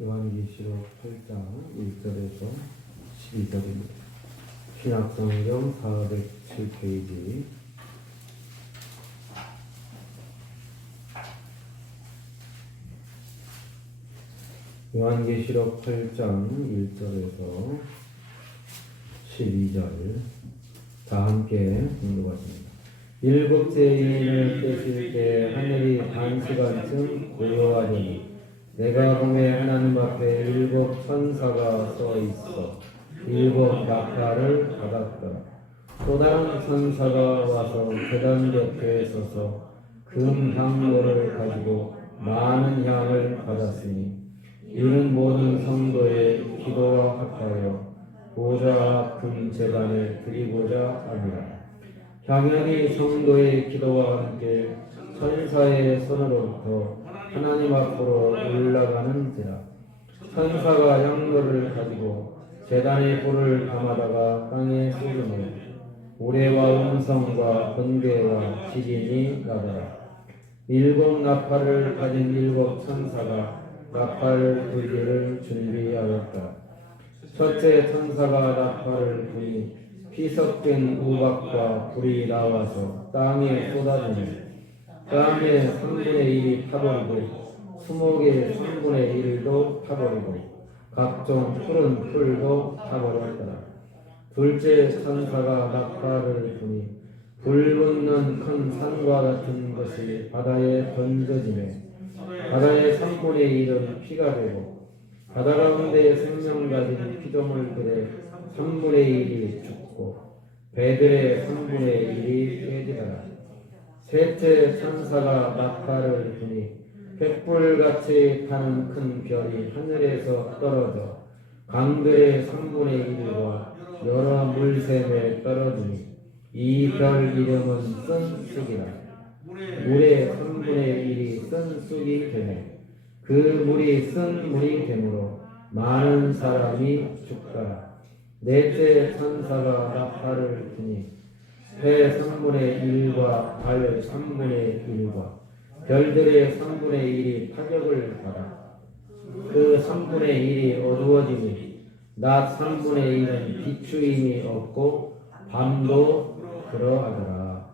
요한계시록 8장 1절에서 12절입니다. 신약성경 407페이지. 요한계시록 8장 1절에서 12절 다 함께 공독하십니다. 일곱째 인을 떼실 때 하늘이 반시간쯤 고요하더니 내가 보매 하나님 앞에 일곱 천사가 서 있어 일곱 나팔을 받았더라. 또 다른 천사가 와서 제단 곁에 서서 금 향로를 가지고 많은 향을 받았으니 이는 모든 성도의 기도와 합하여 보좌 앞 금 제단에 드리고자 함이라. 향연이 성도의 기도와 함께 천사의 손으로부터 하나님 앞으로 올라가는지라. 천사가 향로를 가지고 제단의 불을 담아다가 땅에 쏟으며 우레와 음성과 번개와 지진이 나더라. 일곱 나팔을 가진 일곱 천사가 나팔 불기를 준비하였다. 첫째 천사가 나팔을 부니 피 섞인 우박과 불이 나와서 땅에 쏟아지며 땅의 3분의 1이 타버리고 수목의 3분의 1도 타버리고 각종 푸른 풀도 타버렸더라. 둘째 천사가 나팔을 부니 불 붙는 큰 산과 같은 것이 바다에 던져지며 바다의 3분의 1은 피가 되고 바다 가운데 생명 가진 피조물들의 3분의 1이 죽고 배들의 3분의 1이 깨지더라. 셋째 천사가 나팔을 부니 횃불같이 타는 큰 별이 하늘에서 떨어져 강들의 3분의 1과 여러 물샘에 떨어지니 이 별 이름은 쓴 쑥이라. 물의 3분의 1이 쓴 쑥이 되네. 그 물이 쓴 물이 되므로 많은 사람이 죽더라. 넷째 천사가 나팔을 부니 해 3분의 1과 달 3분의 1과 별들의 3분의 1이 타격을 받아 그 3분의 1이 어두워지니 낮 3분의 1은 비추임이 없고 밤도 그러하더라.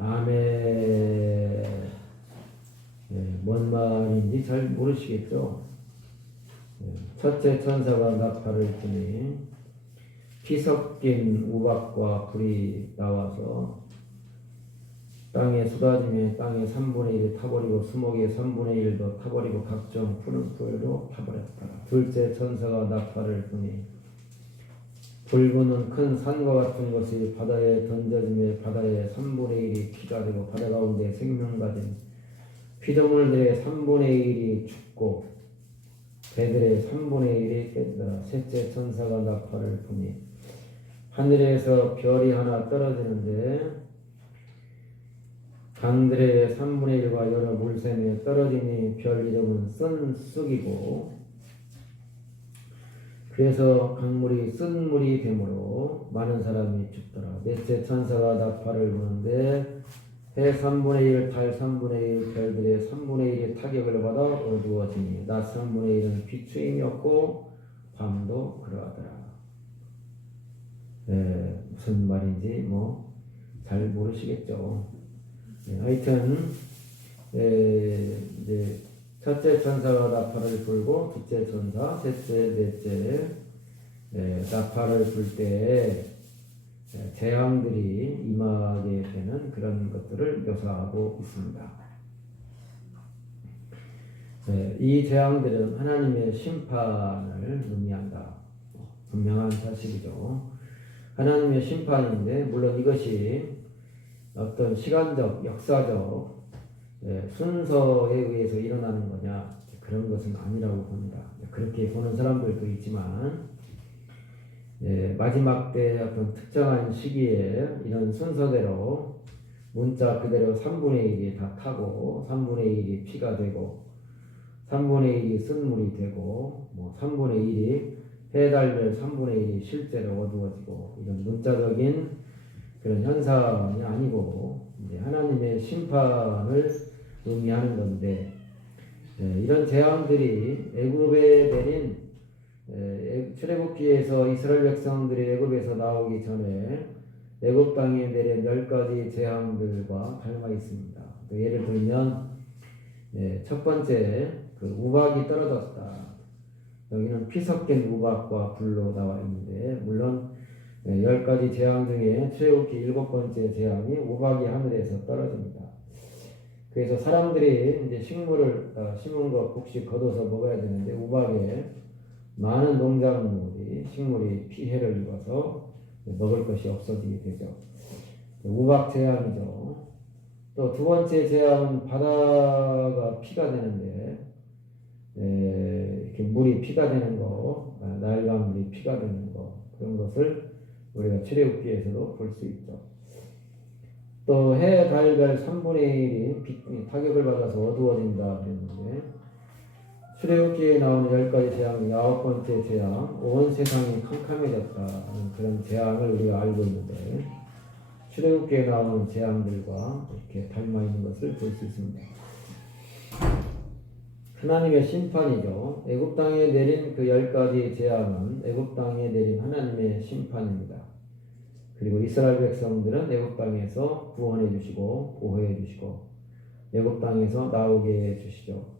아멘. 뭔 말인지 잘 모르시겠죠? 첫째 천사가 나팔을 부니 피 섞인 우박과 불이 나와서 땅에 쏟아지며 땅의 3분의 1을 타버리고 수목의 3분의 1도 타버리고 각종 푸른 풀도 타버렸다. 둘째 천사가 나팔을 부니 불부는 큰 산과 같은 것이 바다에 던져지며 바다의 3분의 1이 피가 되고 바다 가운데 생명 가진 피조물들의 3분의 1이 죽고 배들의 3분의 1이 깨지더라. 셋째 천사가 나팔을 부니 하늘에서 별이 하나 떨어지는데 강들의 3분의 1과 여러 물샘에 떨어지니 별 이름은 쓴 쑥이고 그래서 강물이 쓴 물이 되므로 많은 사람이 죽더라. 넷째 천사가 나팔을 부는데 해 3분의 1, 달 3분의 1, 별들의 3분의 1이 타격을 받아 어두워지니 낮 3분의 1은 비추임이 없고 밤도 그러하더라. 무슨 말인지 잘 모르시겠죠. 하여튼 이제 첫째 천사가 나팔을 불고 둘째 천사, 셋째, 넷째 나팔을 불 때 재앙들이 임하게 되는 그런 것들을 묘사하고 있습니다. 이 재앙들은 하나님의 심판을 의미한다. 분명한 사실이죠. 하나님의 심판인데 물론 이것이 어떤 시간적, 역사적 순서에 의해서 일어나는 거냐 그런 것은 아니라고 봅니다. 그렇게 보는 사람들도 있지만 마지막 때 어떤 특정한 시기에 이런 순서대로 문자 그대로 3분의 1이 다 타고 3분의 1이 피가 되고 3분의 1이 쓴물이 되고 3분의 1이 해달별 3분의 1이 실제로 어두워지고 이런 문자적인 그런 현상이 아니고 이제 하나님의 심판을 의미하는 건데 이런 재앙들이 애굽에 출애굽기에서 이스라엘 백성들이 애굽에서 나오기 전에 애굽 땅에 내린 10가지 재앙들과 닮아 있습니다. 예를 들면 첫 번째 그 우박이 떨어졌다. 여기는 피 섞인 우박과 불로 나와 있는데 물론 10가지 재앙 중에 출애굽기 7번째 재앙이 우박이 하늘에서 떨어집니다. 그래서 사람들이 이제 식물을 심은 것 혹시 걷어서 먹어야 되는데 우박에 많은 농작물이 식물이 피해를 입어서 먹을 것이 없어지게 되죠. 우박 재앙이죠. 또 두 번째 재앙은 바다가 피가 되는데 이렇게 물이 피가 되는 거, 나일강물이 피가 되는 거 그런 것을 우리가 출애굽기에서도 볼 수 있죠. 또 해, 달, 별 3분의 1이 타격을 받아서 어두워진다 그랬는데 출애굽기에 나오는 10가지 재앙, 9번째 재앙, 온 세상이 캄캄해졌다는 그런 재앙을 우리가 알고 있는데 출애굽기에 나오는 재앙들과 이렇게 닮아 있는 것을 볼 수 있습니다. 하나님의 심판이죠. 애굽 땅에 내린 그 10가지 재앙은 애굽 땅에 내린 하나님의 심판입니다. 그리고 이스라엘 백성들은 애굽 땅에서 구원해 주시고 보호해 주시고 애굽 땅에서 나오게 해 주시죠.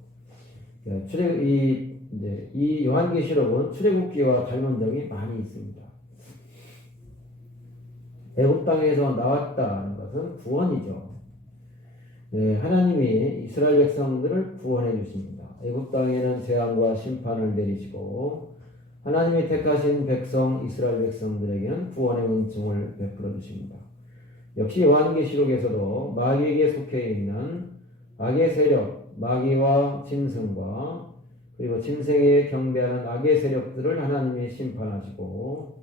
이 요한계시록은 출애굽기와 닮은 점이 많이 있습니다. 애굽 땅에서 나왔다는 것은 구원이죠. 하나님이 이스라엘 백성들을 구원해 주십니다. 애굽 땅에는 재앙과 심판을 내리시고 하나님이 택하신 백성 이스라엘 백성들에게는 구원의 은총을 베풀어 주십니다. 역시 요한계시록에서도 마귀에게 속해 있는 악의 세력, 마귀와 짐승과 그리고 짐승에 경배하는 악의 세력들을 하나님이 심판하시고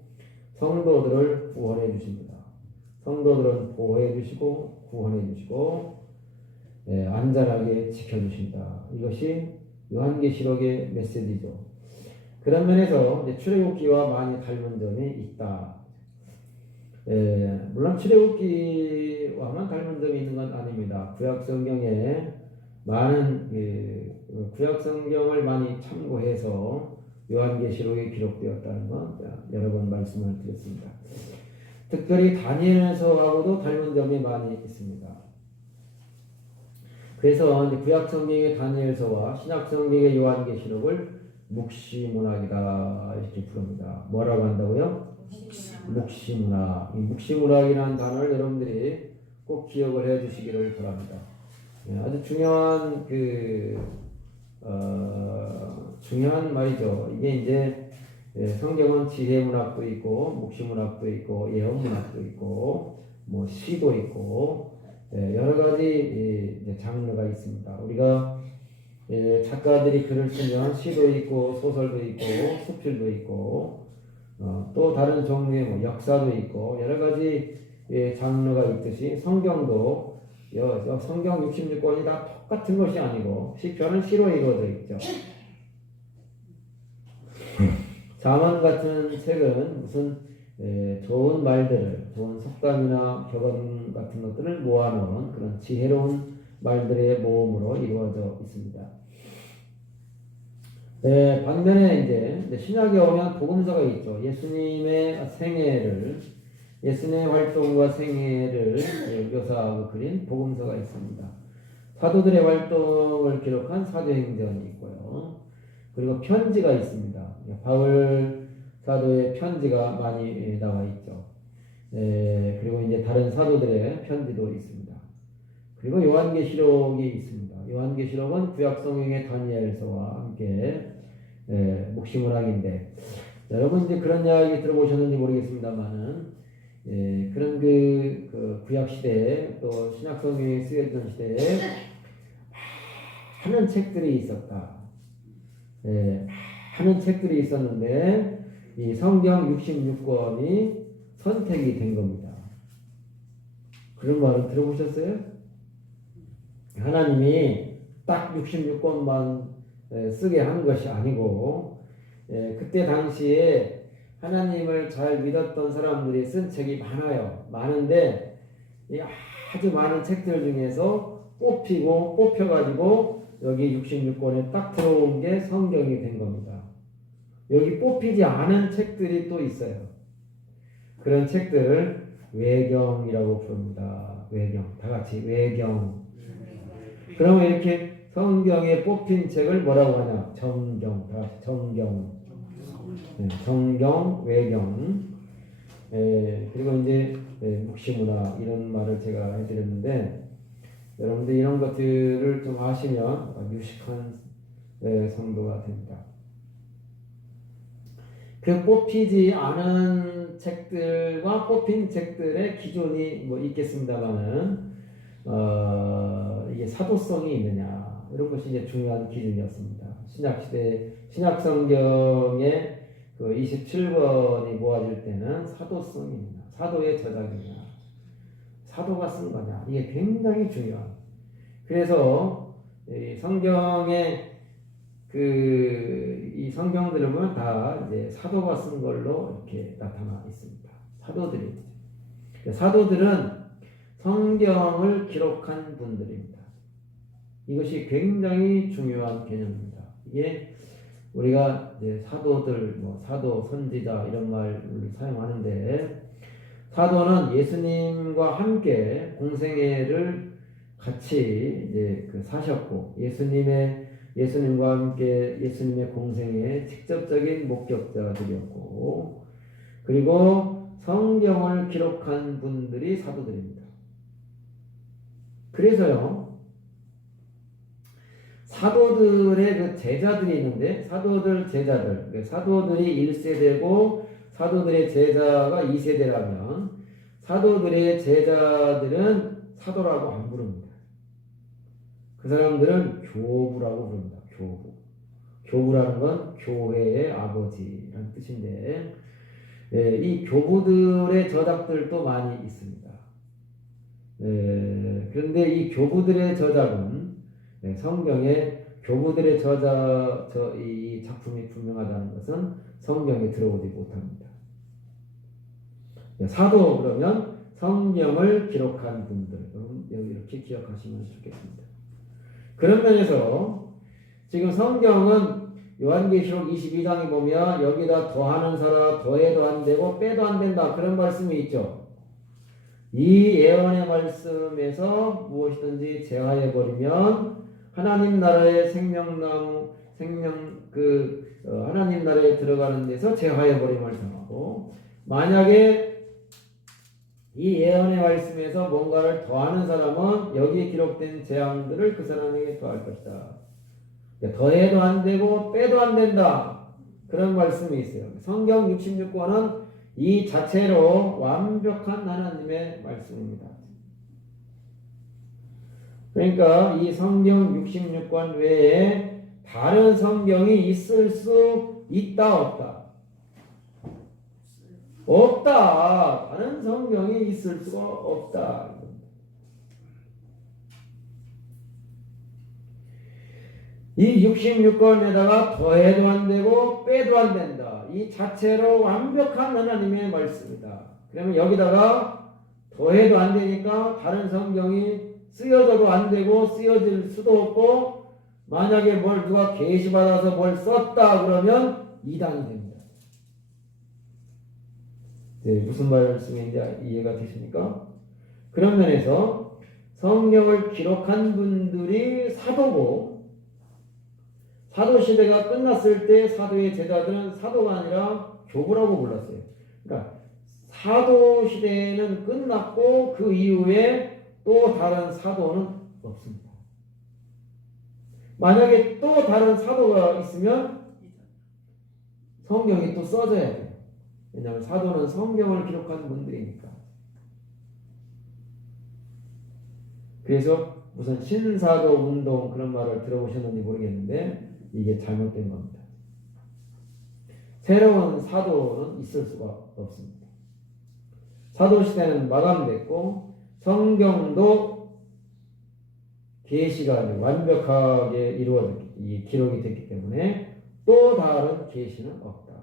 성도들을 구원해 주십니다. 성도들은 보호해 주시고 구원해 주시고 안전하게 지켜주신다. 이것이 요한계시록의 메시지죠. 그런 면에서 출애굽기와 많이 닮은 점이 있다. 물론 출애굽기와만 닮은 점이 있는 건 아닙니다. 구약성경에 많은 구약성경을 많이 참고해서 요한계시록이 기록되었다는 건 여러 번 말씀을 드렸습니다. 특별히 다니엘서하고도 닮은 점이 많이 있습니다. 그래서 구약성경의 다니엘서와 신약성경의 요한계시록을 묵시문학이다 이렇게 부릅니다. 뭐라고 한다고요? 묵시문학. 이 묵시문학이라는 단어를 여러분들이 꼭 기억을 해 주시기를 바랍니다. 아주 중요한 중요한 말이죠. 이게 이제 성경은 지혜문학도 있고 묵시문학도 있고 예언문학도 있고 뭐 시도 있고 여러 가지 장르가 있습니다. 우리가 작가들이 글을 쓰면 시도 있고 소설도 있고 수필도 있고 또 다른 종류의 뭐 역사도 있고 여러 가지 장르가 있듯이 성경도 성경 66권이 다 똑같은 것이 아니고 시편은 시로 이루어져 있죠. 잠언 같은 책은 무슨 좋은 말들을 좋은 속담이나 격언 같은 것들을 모아놓은 그런 지혜로운 말들의 모음으로 이루어져 있습니다. 반면에 이제 신약에 오면 복음서가 있죠. 예수님의 생애를 예수님의 활동과 생애를 묘사하고 그린 복음서가 있습니다. 사도들의 활동을 기록한 사도행전이 있고요. 그리고 편지가 있습니다. 바울 사도의 편지가 많이 나와 있죠. 그리고 이제 다른 사도들의 편지도 있습니다. 그리고 요한계시록이 있습니다. 요한계시록은 구약성경의 다니엘서와 함께 묵시문학인데 여러분 이제 그런 이야기 들어보셨는지 모르겠습니다만은 그런 그 구약 시대에 또 신약성경에 쓰여진 시대에 많은 책들이 있었다. 많은 책들이 있었는데 이 성경 66권이 선택이 된 겁니다. 그런 말은 들어보셨어요? 하나님이 딱 66권만 쓰게 한 것이 아니고 그때 당시에 하나님을 잘 믿었던 사람들이 쓴 책이 많아요. 많은데 아주 많은 책들 중에서 뽑혀가지고 여기 66권에 딱 들어온 게 성경이 된 겁니다. 여기 뽑히지 않은 책들이 또 있어요. 그런 책들을 외경이라고 부릅니다. 외경. 다 같이 외경. 그러면 이렇게 성경에 뽑힌 책을 뭐라고 하냐? 정경. 다 같이 정경. 네, 정경, 외경. 그리고 이제 묵시문화 이런 말을 제가 해드렸는데 여러분들 이런 것들을 좀 아시면 유식한 성도가 됩니다. 그 뽑히지 않은 책들과 뽑힌 책들의 기준이 뭐 있겠습니다만은 이게 사도성이 있느냐 이런 것이 이제 중요한 기준이었습니다. 신약시대 신약성경에 그 27번이 모아질 때는 사도성이 있느냐, 사도의 저작이냐, 사도가 쓴 거냐 이게 굉장히 중요한. 그래서 이 성경에 이 성경들을 보면 다 이제 사도가 쓴 걸로 이렇게 나타나 있습니다. 사도들은 성경을 기록한 분들입니다. 이것이 굉장히 중요한 개념입니다. 이게 우리가 이제 사도들, 사도, 선지자 이런 말을 사용하는데 사도는 예수님과 함께 공생애를 같이 이제 사셨고 예수님과 함께 예수님의 공생의 직접적인 목격자들이었고 그리고 성경을 기록한 분들이 사도들입니다. 그래서요 사도들의 그 제자들이 있는데 사도들이 1세대고 사도들의 제자가 2세대라면 사도들의 제자들은 사도라고 안 부릅니다. 그 사람들은 교부라고 부릅니다. 교부라는 건 교회의 아버지라는 뜻인데 이 교부들의 저작들도 많이 있습니다. 그런데 이 교부들의 저작은 성경에 교부들의 이 작품이 분명하다는 것은 성경에 들어오지 못합니다. 사도 그러면 성경을 기록한 분들, 여기 이렇게 기억하시면 좋겠습니다. 그런 면에서 지금 성경은 요한계시록 22장에 보면 여기다 더하는 사람 더해도 안 되고 빼도 안 된다 그런 말씀이 있죠. 이 예언의 말씀에서 무엇이든지 제하해 버리면 하나님 나라의 생명나무 하나님 나라에 들어가는 데서 제하해 버림을 당하고 만약에 이 예언의 말씀에서 뭔가를 더하는 사람은 여기에 기록된 재앙들을 그 사람에게 더할 것이다. 더해도 안 되고 빼도 안 된다. 그런 말씀이 있어요. 성경 66권은 이 자체로 완벽한 하나님의 말씀입니다. 그러니까 이 성경 66권 외에 다른 성경이 있을 수 있다 없다? 없다. 다른 성경이 있을 수가 없다. 이 66권에다가 더해도 안 되고 빼도 안 된다. 이 자체로 완벽한 하나님의 말씀이다. 그러면 여기다가 더해도 안 되니까 다른 성경이 쓰여져도 안 되고 쓰여질 수도 없고 만약에 누가 계시받아서 뭘 썼다 그러면 이단이 됩니다. 무슨 말씀인지 이해가 되십니까? 그런 면에서 성경을 기록한 분들이 사도고 사도시대가 끝났을 때 사도의 제자들은 사도가 아니라 교부라고 불렀어요. 그러니까 사도시대는 끝났고 그 이후에 또 다른 사도는 없습니다. 만약에 또 다른 사도가 있으면 성경이 또 써져야 돼요. 왜냐하면 사도는 성경을 기록한 분들이니까. 그래서 무슨 신사도 운동 그런 말을 들어보셨는지 모르겠는데 이게 잘못된 겁니다. 새로운 사도는 있을 수가 없습니다. 사도시대는 마감됐고 성경도 계시가 완벽하게 이루어졌기 기록이 됐기 때문에 또 다른 계시는 없다.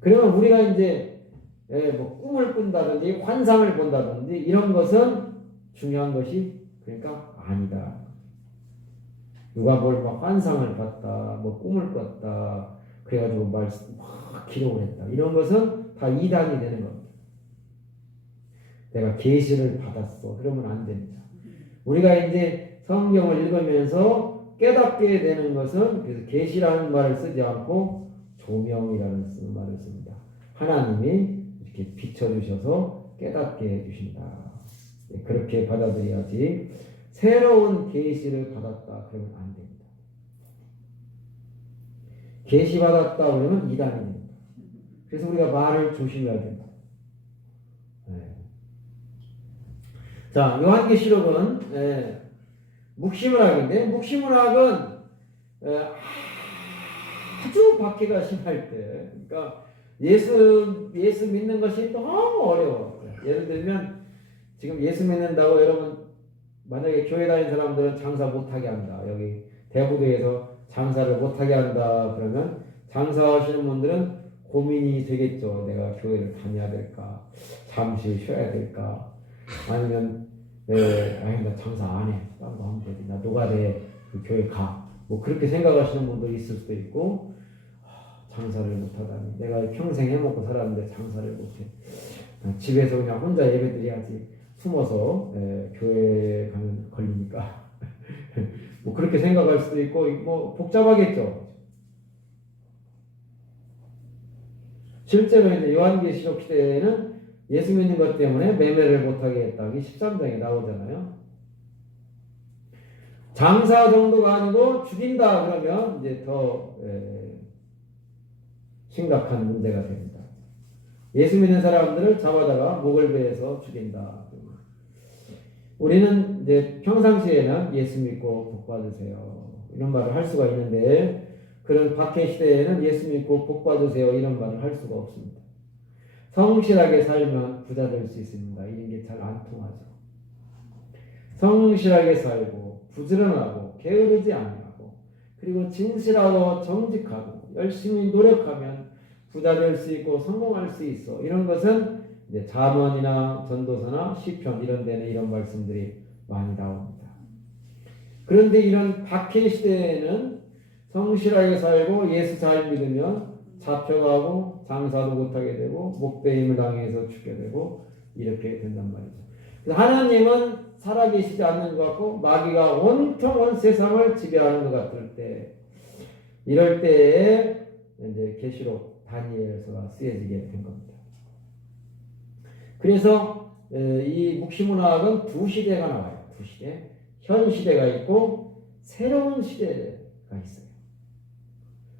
그러면 우리가 이제 꿈을 꾼다든지 환상을 본다든지 이런 것은 중요한 것이 그러니까 아니다. 누가 뭘 환상을 봤다, 꿈을 꿨다 그래가지고 말씀 막 기록을 했다. 이런 것은 다 이단이 되는 겁니다. 내가 계시를 받았어. 그러면 안 됩니다. 우리가 이제 성경을 읽으면서 깨닫게 되는 것은 그래서 계시라는 말을 쓰지 않고 조명이라는 말을 씁니다. 하나님이 이렇게 비춰주셔서 깨닫게 해주신다. 그렇게 받아들여야지 새로운 계시를 받았다 그러면 안 됩니다. 계시 받았다 그러면 이단이 됩니다. 그래서 우리가 말을 조심해야 된다. 자, 요한계시록은 묵시문학인데 묵시문학은 아주 박해가 심할 때, 그러니까 예수 믿는 것이 너무 어려워. 예를 들면 지금 예수 믿는다고 여러분 만약에 교회 다니는 사람들은 장사 못하게 한다. 여기 대부도에서 장사를 못하게 한다. 그러면 장사하시는 분들은 고민이 되겠죠. 내가 교회를 다녀야 될까? 잠시 쉬어야 될까? 아니면 나 장사 안 해. 딴 거 하면 되지. 나 노가다에 그 교회 가. 뭐 그렇게 생각하시는 분도 있을 수도 있고 장사를 못하다니. 내가 평생 해먹고 살았는데 장사를 못해. 집에서 그냥 혼자 예배드려야지. 숨어서 교회 가면 걸리니까. 뭐 그렇게 생각할 수도 있고 뭐 복잡하겠죠. 실제로 이제 요한계시록 시대에는 예수 믿는 것 때문에 매매를 못하게 했다. 이 13장에 나오잖아요. 장사 정도가 아니고 죽인다 그러면 이제 더 심각한 문제가 됩니다. 예수 믿는 사람들을 잡아다가 목을 베어서 죽인다. 우리는 이제 평상시에는 예수 믿고 복 받으세요 이런 말을 할 수가 있는데 그런 박해 시대에는 예수 믿고 복 받으세요 이런 말을 할 수가 없습니다. 성실하게 살면 부자 될 수 있습니다. 이런 게 잘 안 통하죠. 성실하게 살고 부지런하고 게으르지 아니하고 그리고 진실하고 정직하고 열심히 노력하면 부자 될 수 있고 성공할 수 있어. 이런 것은 이제 잠언이나 전도서나 시편 이런 데는 이런 말씀들이 많이 나옵니다. 그런데 이런 박해 시대에는 성실하게 살고 예수 잘 믿으면 잡혀가고 장사도 못하게 되고 목배임을 당해서 죽게 되고 이렇게 된단 말이죠. 그래서 하나님은 살아계시지 않는 것 같고 마귀가 온통 온 세상을 지배하는 것 같을 때 이럴 때에 이제 계시록 다니엘서가 쓰여지게 된 겁니다. 그래서 이 묵시문학은 두 시대가 나와요. 두 시대. 현 시대가 있고 새로운 시대가 있어요.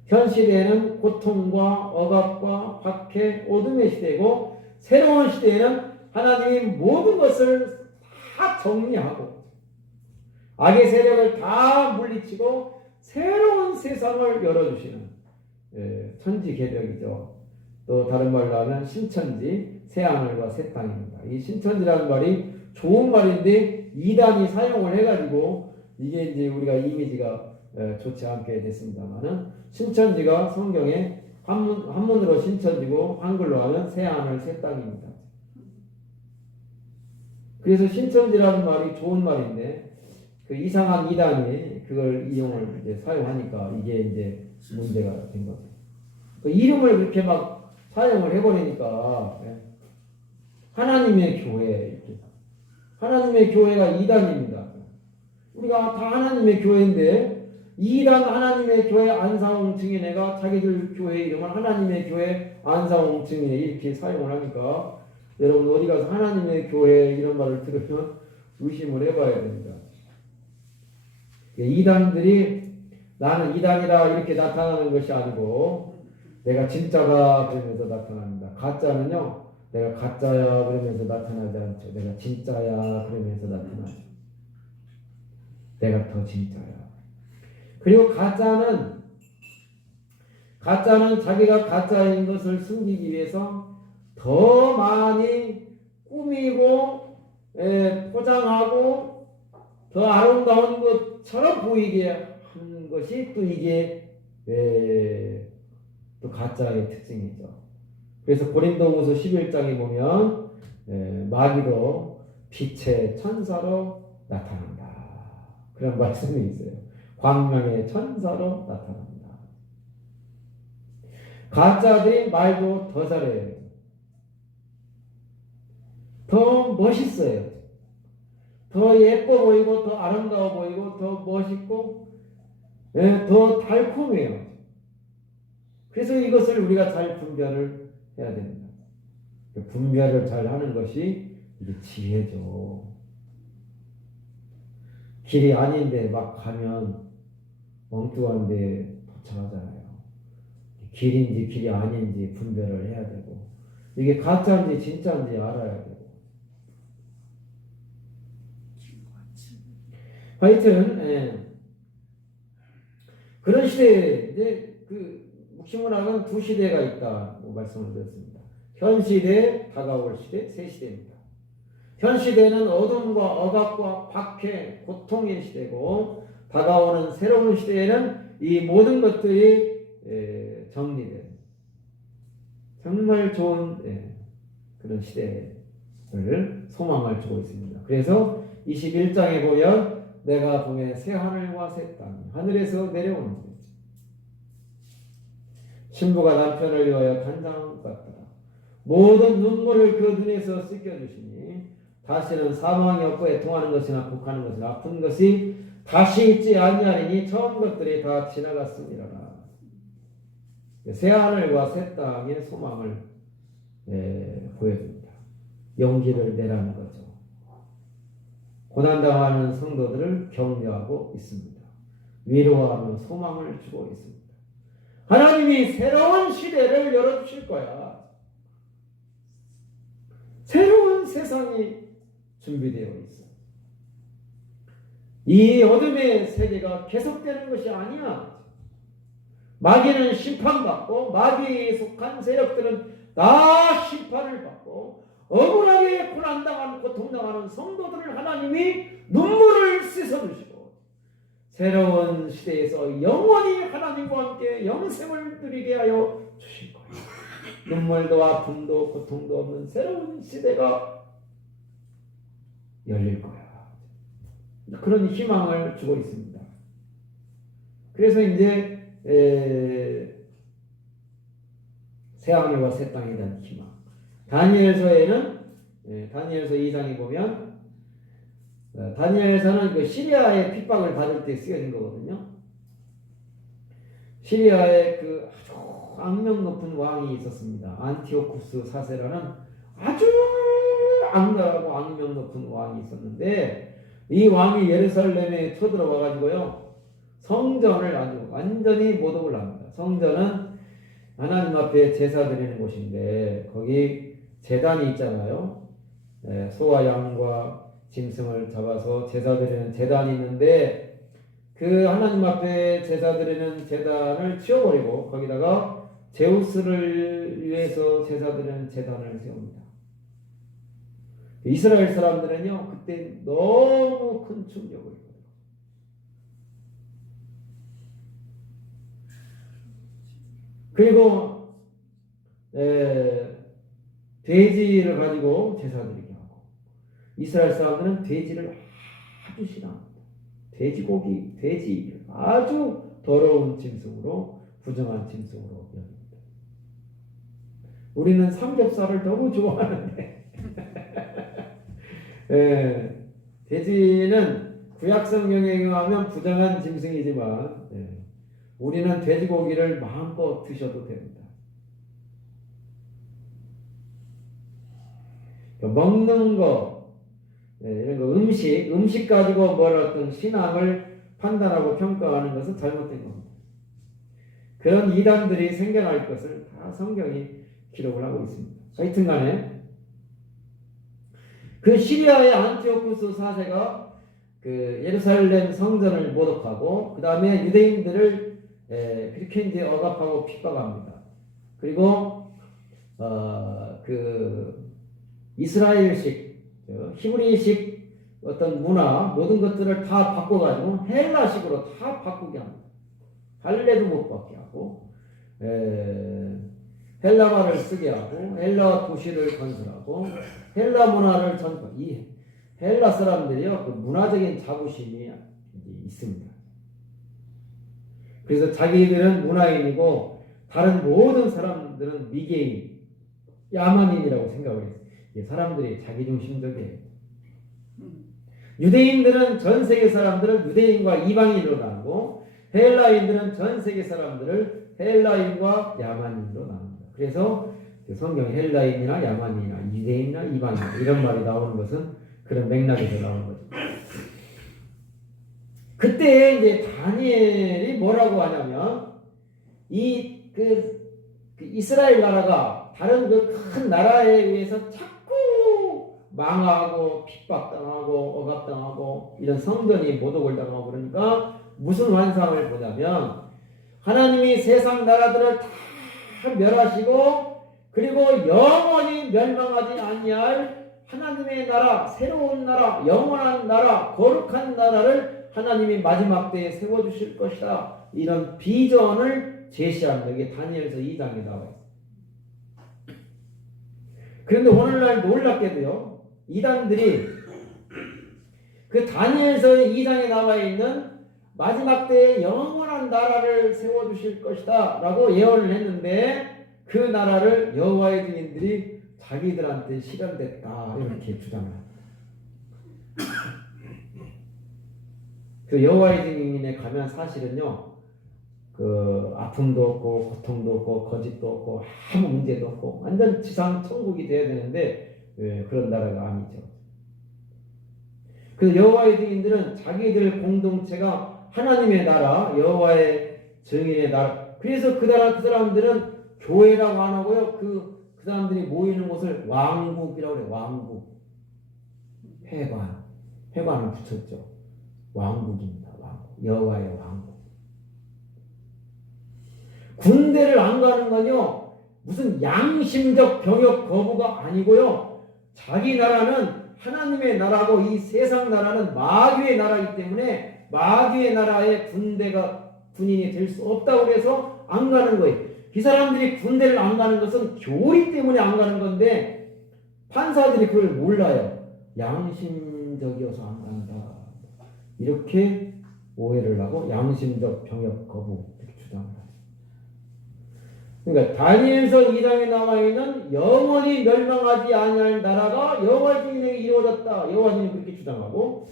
현 시대에는 고통과 억압과 박해, 어둠의 시대고 새로운 시대에는 하나님이 모든 것을 다 정리하고 악의 세력을 다 물리치고 새로운 세상을 열어주시는 천지 개벽이죠. 또 다른 말로 하면 신천지, 새하늘과 새 땅입니다. 이 신천지라는 말이 좋은 말인데 이단이 사용을 해가지고 이게 이제 우리가 이미지가 좋지 않게 됐습니다만은 신천지가 성경에 한문으로 신천지고 한글로 하면 새하늘 새 땅입니다. 그래서 신천지라는 말이 좋은 말인데 그 이상한 이단이 그걸 이용을 이제 사용하니까 이게 이제 문제가 된 거죠. 그 이름을 그렇게 막 사용을 해버리니까 하나님의 교회 이렇게 하나님의 교회가 이단입니다. 우리가 다 하나님의 교회인데 이단 하나님의 교회 안상홍 증인회가 자기들 교회 이름을 하나님의 교회 안상홍 증인회 이렇게 사용을 하니까 여러분 어디 가서 하나님의 교회 이런 말을 들으면 의심을 해봐야 됩니다. 이단들이 나는 이단이다 이렇게 나타나는 것이 아니고 내가 진짜다 그러면서 나타납니다. 가짜는요 내가 가짜야 그러면서 나타나지 않죠. 내가 진짜야 그러면서 나타나죠. 내가 더 진짜야. 그리고 가짜는 자기가 가짜인 것을 숨기기 위해서 더 많이 꾸미고 포장하고 더 아름다운 것처럼 보이게 하는 것이 또 이게 또 가짜의 특징이죠. 그래서 고린도후서 11장에 보면 마귀도 빛의 천사로 나타난다. 그런 말씀이 있어요. 광명의 천사로 나타납니다. 가짜들이 말도 더 잘해요. 더 멋있어요. 더 예뻐 보이고 더 아름다워 보이고 더 멋있고 더 달콤해요. 그래서 이것을 우리가 잘 분별을 해야 됩니다. 분별을 잘 하는 것이 이게 지혜죠. 길이 아닌데 막 가면 엉뚱한데 도착하잖아요. 길인지 길이 아닌지 분별을 해야 되고 이게 가짜인지 진짜인지 알아야 되고 하여튼 그런 시대에 이제 그 묵시문학은 두 시대가 있다고 말씀을 드렸습니다. 현 시대, 다가올 시대, 새 시대입니다. 현 시대는 어둠과 억압과 박해, 고통의 시대고 다가오는 새로운 시대에는 이 모든 것들이 정리된 정말 좋은 그런 시대를 소망을 주고 있습니다. 그래서 21장에 보면 내가 보면 새 하늘과 새 땅 하늘에서 내려오는 거죠. 신부가 남편을 위하여 단장 같더라. 모든 눈물을 그 눈에서 씻겨주시니 다시는 사망이 없고 애통하는 것이나 곡하는 것이나 아픈 것이 다시 있지 아니하리니 처음 것들이 다 지나갔음이라라. 새 하늘과 새 땅의 소망을 보여줍니다. 용기를 내라는 거죠. 고난당하는 성도들을 격려하고 있습니다. 위로하며 소망을 주고 있습니다. 하나님이 새로운 시대를 열어주실 거야. 새로운 세상이 준비되어 있어. 이 어둠의 세계가 계속되는 것이 아니야. 마귀는 심판받고 마귀에 속한 세력들은 다 심판을 받고 억울하게 고난당하는 고통당하는 성도들을 하나님이 눈물을 씻어주시고 새로운 시대에서 영원히 하나님과 함께 영생을 누리게 하여 주실 거예요. 눈물도 아픔도 고통도 없는 새로운 시대가 열릴 거야. 그런 희망을 주고 있습니다. 그래서 이제 새 하늘과 새 땅에 대한 희망. 다니엘서에는 다니엘서 2장에 보면 다니엘서는 그 시리아의 핍박을 받을 때 쓰여진 거거든요. 시리아에 그 아주 악명 높은 왕이 있었습니다. 안티오쿠스 4세라는 아주 악랄하고 악명 높은 왕이 있었는데 이 왕이 예루살렘에 쳐들어와 가지고요 성전을 아주 완전히 모독을 합니다. 성전은 하나님 앞에 제사 드리는 곳인데 거기 제단이 있잖아요. 소와 양과 짐승을 잡아서 제사 드리는 제단이 있는데 그 하나님 앞에 제사 드리는 제단을 치워버리고 거기다가 제우스를 위해서 제사 드리는 제단을 세웁니다. 이스라엘 사람들은요 그때 너무 큰 충격을 받아요. 그리고 돼지를 가지고 제사드리게 하고 이스라엘 사람들은 돼지를 아주 싫어합니다. 돼지고기, 돼지 아주 더러운 짐승으로 부정한 짐승으로 여깁니다. 우리는 삼겹살을 너무 좋아하는데 돼지는 구약 성경에 의하면 부정한 짐승이지만 우리는 돼지고기를 마음껏 드셔도 됩니다. 먹는 거, 이런 거 음식 가지고 뭘 어떤 신앙을 판단하고 평가하는 것은 잘못된 겁니다. 그런 이단들이 생겨날 것을 다 성경이 기록을 하고 있습니다. 하여튼 간에 그 시리아의 안티오쿠스 4세가 그 예루살렘 성전을 모독하고 그 다음에 유대인들을 그렇게 이제 억압하고 핍박합니다. 그리고 그 이스라엘식 히브리식 어떤 문화 모든 것들을 다 바꿔가지고 헬라식으로 다 바꾸게 합니다. 할례도 못 받게 하고 헬라말을 쓰게 하고 헬라 도시를 건설하고 헬라 문화를 전파. 이 헬라 사람들이요 그 문화적인 자부심이 있습니다. 그래서 자기들은 문화인이고 다른 모든 사람들은 미개인, 야만인이라고 생각을 했어요. 이게 사람들이 자기중심적이에요. 유대인들은 전 세계 사람들을 유대인과 이방인으로 나누고 헬라인들은 전 세계 사람들을 헬라인과 야만인으로 나눕니다. 그래서 성경 헬라인이나 야만인이나 유대인이나 이방인 이런 말이 나오는 것은 그런 맥락에서 나오는 거죠. 그때 이제 다니엘이 뭐라고 하냐면 그 이스라엘 나라가 다른 그 큰 나라에 의해서 자꾸 망하고 핍박당하고 억압당하고 이런 성전이 모독을 당하고 그러니까 무슨 환상을 보냐면 하나님이 세상 나라들을 다 멸하시고 그리고 영원히 멸망하지 아니할 하나님의 나라, 새로운 나라, 영원한 나라, 거룩한 나라를 하나님이 마지막 때에 세워주실 것이다. 이런 비전을 제시합니다. 이게 다니엘서 2장에 나와 있어요. 그런데 오늘날 놀랍게도요, 이단들이 그 다니엘서 2장에 나와 있는 마지막 때에 영원한 나라를 세워주실 것이다 라고 예언을 했는데 그 나라를 여호와의 증인들이 자기들한테 실현됐다 이렇게 주장합니다. 그 여호와의 증인에 가면 사실은요, 그 아픔도 없고 고통도 없고 거짓도 없고 아무 문제도 없고 완전 지상 천국이 돼야 되는데 그런 나라가 아니죠. 그래서 여호와의 증인들은 자기들 공동체가 하나님의 나라, 여호와의 증인의 나라. 그래서 그 사람들은 교회라고 안 하고요. 그 사람들이 모이는 곳을 왕국이라고 해요. 왕국. 회관을 붙였죠. 왕국입니다. 왕국. 여호와의 왕국. 군대를 안 가는 건요, 무슨 양심적 병역 거부가 아니고요, 자기 나라는 하나님의 나라고 이 세상 나라는 마귀의 나라이기 때문에 마귀의 나라의 군인이 될 수 없다고 해서 안 가는 거예요. 이 사람들이 군대를 안 가는 것은 교리 때문에 안 가는 건데 판사들이 그걸 몰라요. 양심적이어서 안 간다. 이렇게 오해를 하고 양심적 병역 거부 이렇게 주장합니다. 그러니까 다니엘서 2장에 나와 있는 영원히 멸망하지 아니할 나라가 여호와의 증인에게 이루어졌다. 여호와의 증인이 그렇게 주장하고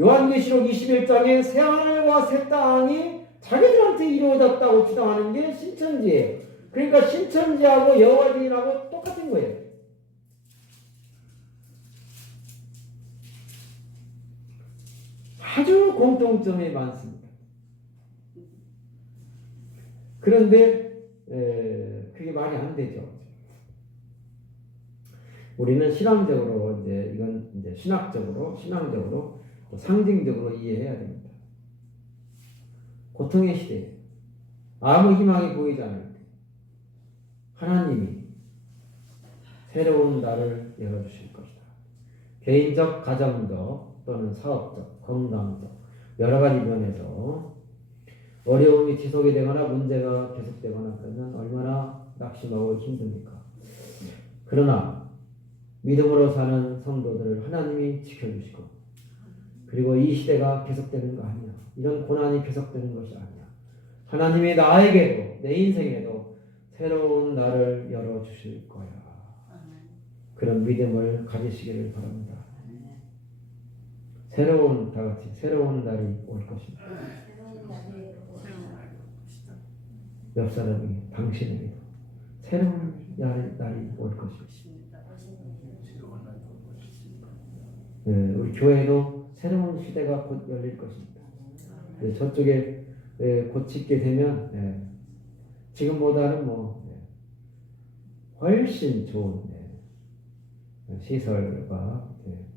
요한계시록 21장에 새 하늘과 새 땅이 자기들한테 이루어졌다고 주장하는 게 신천지예요. 그러니까 신천지하고 여호와의 증인하고 똑같은 거예요. 아주 공통점이 많습니다. 그런데 그게 말이 안 되죠. 우리는 신앙적으로 이건 신앙적으로 상징적으로 이해해야 됩니다. 고통의 시대에 아무 희망이 보이지 않을 때 하나님이 새로운 날을 열어주실 것이다. 개인적, 가정적 또는 사업적, 건강적 여러 가지 면에서 어려움이 지속이 되거나 문제가 계속되거나 그러면 얼마나 낙심하고 힘듭니까? 그러나 믿음으로 사는 성도들을 하나님이 지켜주시고 그리고 이 시대가 계속되는 거 아니야. 이런 고난이 계속되는 것이 아니야. 하나님이 나에게도 내 인생에도 새로운 날을 열어주실 거야. 그런 믿음을 가지시기를 바랍니다. 다같이 새로운 날이 올 것입니다. 옆 사람이 당신에게도 새로운 날이 올 것입니다. 우리 교회도 새로운 시대가 곧 열릴 것입니다. 저쪽에 곧 짓게 되면 지금보다는 훨씬 좋은 시설과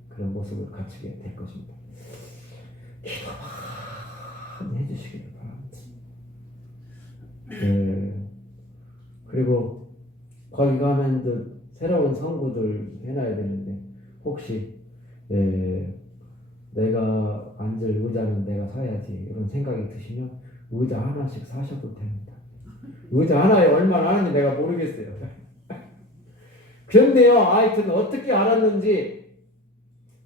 그런 모습을 갖추게 될 것입니다. 기도 많이 해주시길 바랍니다. 그리고 거기 가면 새로운 성구들 해놔야 되는데 혹시 내가 앉을 의자는 내가 사야지 이런 생각이 드시면 의자 하나씩 사셔도 됩니다. 의자 하나에 얼마나 하는지 내가 모르겠어요. 그런데요, 하여튼 어떻게 알았는지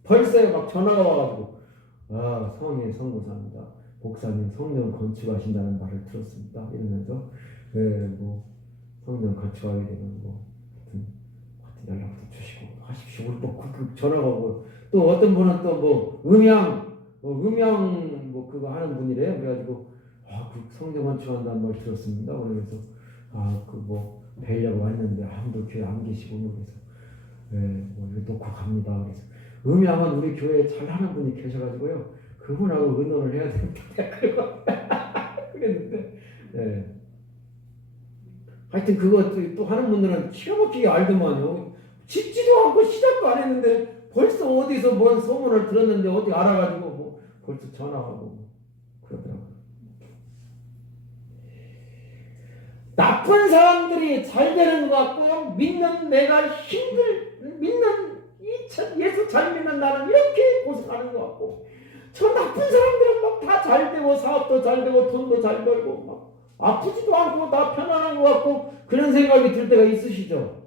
벌써 막 전화가 와가지고 성의 선교사입니다. 목사님 성령 건축하신다는 말을 들었습니다. 이러면서 뭐 성령 같이 와야 되는 뭐 하여튼 연락도 주시고 하십시오. 우리 뭐 전화가 오고 또 어떤 분은 또 뭐 음양 뭐 그거 하는 분이래요. 그래가지고 그 성령 건축한다는 말 들었습니다. 그래서 그 뭐 뵈려고 왔는데 아무도 교회 안 계시고 그래서 뭐 놓고 갑니다. 그래서 음양은 우리 교회에 잘하는 분이 계셔가지고요. 그분하고 의논을 해야 된다. 그랬는데 하여튼 그거 또 하는 분들은 기가 막히게 알더만요. 짓지도 않고 시작도 안 했는데 벌써 어디서 뭔 소문을 들었는데 어디 알아가지고 뭐 벌써 전화하고 뭐 그러더라고요. 나쁜 사람들이 잘 되는 것 같고 믿는 내가 믿는 예수 잘 믿는 나는 이렇게 고생하는 것 같고 저 나쁜 사람들은 막 다 잘 되고 사업도 잘 되고 돈도 잘 벌고 막 아프지도 않고 다 편안한 것 같고 그런 생각이 들 때가 있으시죠?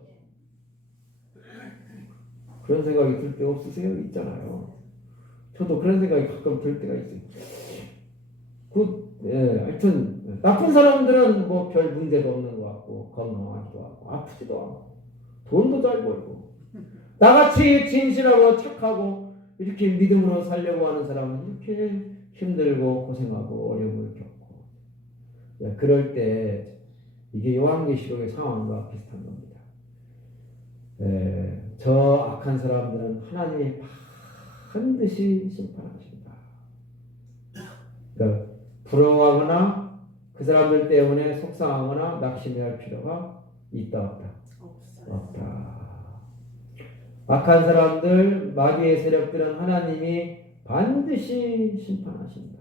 그런 생각이 들 때 없으세요? 있잖아요. 저도 그런 생각이 가끔 들 때가 있어요. 하여튼 나쁜 사람들은 뭐 별 문제도 없는 것 같고 건강하기도 하고 아프지도 않고 돈도 잘 벌고 나같이 진실하고 착하고 이렇게 믿음으로 살려고 하는 사람은 이렇게 힘들고 고생하고 어려움을 겪고 그럴 때 이게 요한계시록의 상황과 비슷한 겁니다. 저 악한 사람들은 하나님이 반드시 심판하십니다. 그러니까 부러워하거나 그 사람들 때문에 속상하거나 낙심할 필요가 있다 없다. 악한 사람들, 마귀의 세력들은 하나님이 반드시 심판하신다.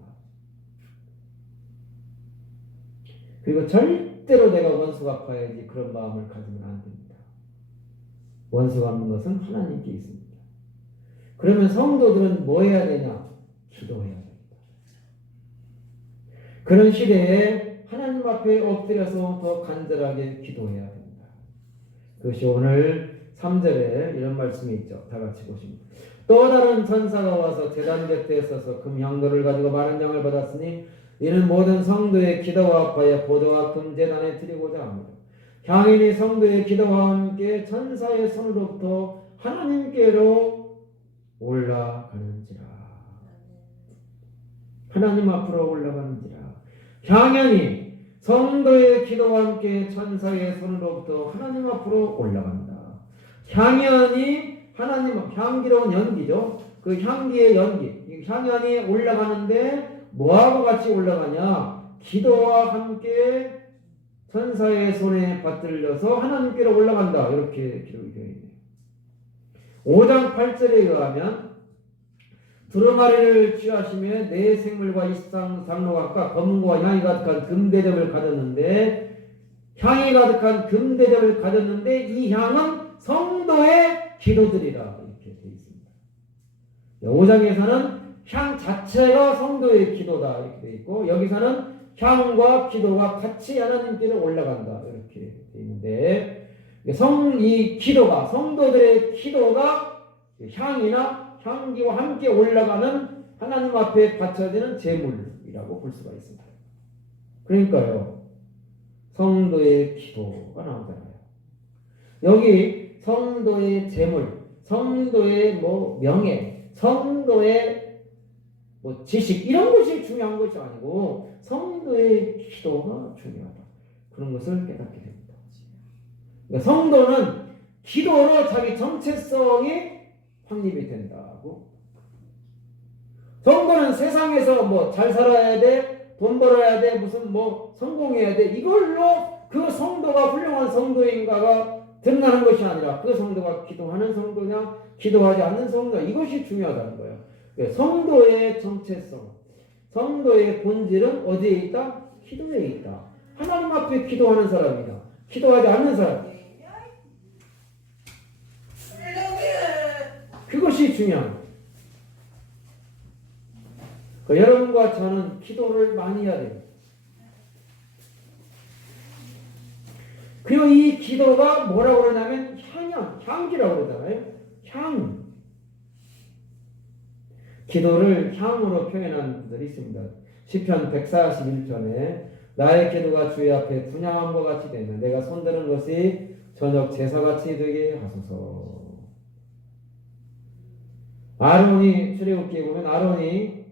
그리고 절대로 내가 원수 갚아야지 그런 마음을 가지면 안 됩니다. 원수 갚는 것은 하나님께 있습니다. 그러면 성도들은 뭐 해야 되냐? 기도해야 됩니다. 그런 시대에 하나님 앞에 엎드려서 더 간절하게 기도해야 됩니다. 그것이 오늘 3절에 이런 말씀이 있죠. 다 같이 보십니다. 또 다른 천사가 와서 제단 곁에 서서 금향도를 가지고 많은 양을 받았으니 이는 모든 성도의 기도와 합하여 보도와 금제단에 드리고자 합니다. 향인이 성도의 기도와 함께 천사의 손으로부터 하나님께로 올라가는지라. 하나님 앞으로 올라가는지라. 향연이 성도의 기도와 함께 천사의 손으로부터 하나님 앞으로 올라간다. 향연이 하나님 향기로운 연기죠. 그 향기의 연기, 향연이 올라가는데 뭐하고 같이 올라가냐? 기도와 함께 천사의 손에 받들려서 하나님께로 올라간다. 이렇게 기록이 되어 있네요. 5장 8절에 의하면 두루마리를 취하시며 내 생물과 이상 장로각과 검과 향이 가득한 금대접을 가졌는데 이 향은 성도의 기도들이라 이렇게 되어 있습니다. 5장에서는 향 자체가 성도의 기도다 이렇게 되어 있고 여기서는 향과 기도가 같이 하나님께로 올라간다 이렇게 되어 있는데 이 기도가 성도들의 기도가 향이나 향기와 함께 올라가는 하나님 앞에 바쳐지는 제물이라고 볼 수가 있습니다. 그러니까요 성도의 기도가 나오잖아요. 여기 성도의 제물, 성도의 명예, 성도의 지식 이런 것이 중요한 것이 아니고 성도의 기도가 중요하다. 그런 것을 깨닫게 됩니다. 그러니까 성도는 기도로 자기 정체성이 확립이 된다고. 성도는 세상에서 잘 살아야 돼, 돈 벌어야 돼, 무슨 성공해야 돼 이걸로 그 성도가 훌륭한 성도인가가 드러나는 것이 아니라 그 성도가 기도하는 성도냐 기도하지 않는 성도냐 이것이 중요하다는 거예요. 성도의 정체성, 성도의 본질은 어디에 있다? 기도에 있다. 하나님 앞에 기도하는 사람이다. 기도하지 않는 사람. 그것이 중요합니다. 여러분과 저는 기도를 많이 해야 됩니다. 그리고 이 기도가 뭐라고 그러냐면 향기라고 그러잖아요. 향. 기도를 향으로 표현한 분들이 있습니다. 시편 141편에 나의 기도가 주의 앞에 분향함과 같이 되면 내가 손드는 것이 저녁 제사같이 되게 하소서. 아론이 출애굽기에 보면 아론이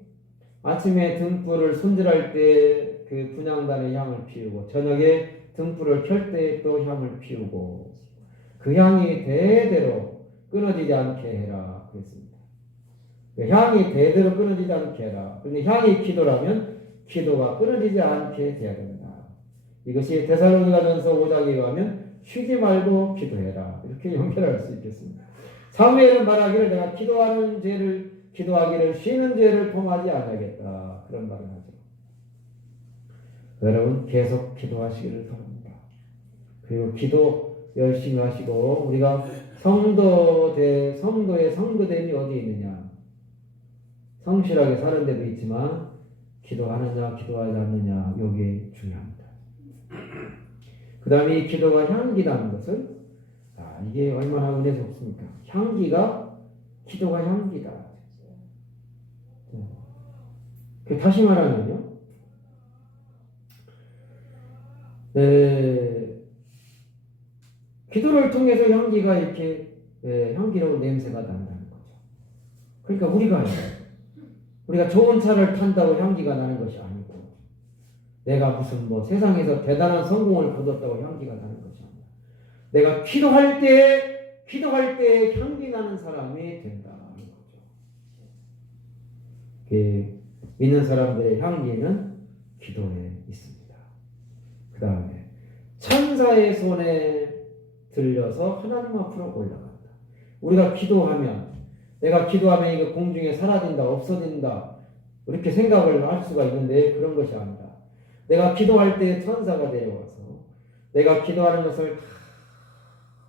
아침에 등불을 손질할 때 그 분향단에 향을 피우고 저녁에 등불을 켤 때 또 향을 피우고 그 향이 대대로 끊어지지 않게 해라 그랬습니다. 그 향이 대대로 끊어지지 않게 해라. 그런데 향이 기도라면 기도가 끊어지지 않게 돼야 된다. 이것이 데살로니가전서 5장에 의하면 쉬지 말고 기도해라. 이렇게 연결할 수 있겠습니다. 사무엘은 말하기를 내가 기도하기를 쉬는 죄를 범하지 않아야겠다. 그런 말을 하죠. 여러분 계속 기도하시기를 바랍니다. 그리고 기도 열심히 하시고 우리가 성도의 성도됨이 어디에 있느냐. 성실하게 사는 데도 있지만 기도하느냐 기도하지 않느냐 이게 중요합니다. 그 다음에 이 기도가 향기라는 것을 이게 얼마나 은혜스럽습니까? 향기가 기도가 향기다. 다시 말하면요. 기도를 통해서 향기가 이렇게 향기로운 냄새가 난다는 거죠. 그러니까 우리가 좋은 차를 탄다고 향기가 나는 것이 아니고 내가 무슨 세상에서 대단한 성공을 거뒀다고 향기가 나는 것이 아니라 내가 기도할 때 향기 나는 사람이 된다는 거죠. 믿는 사람들의 향기는 기도에 있습니다. 그 다음에 천사의 손에 들려서 하나님 앞으로 올라간다. 우리가 기도하면 내가 기도하면 이거 공중에 사라진다 없어진다 이렇게 생각을 할 수가 있는데 그런 것이 아니라 내가 기도할 때 천사가 내려와서 내가 기도하는 것을 다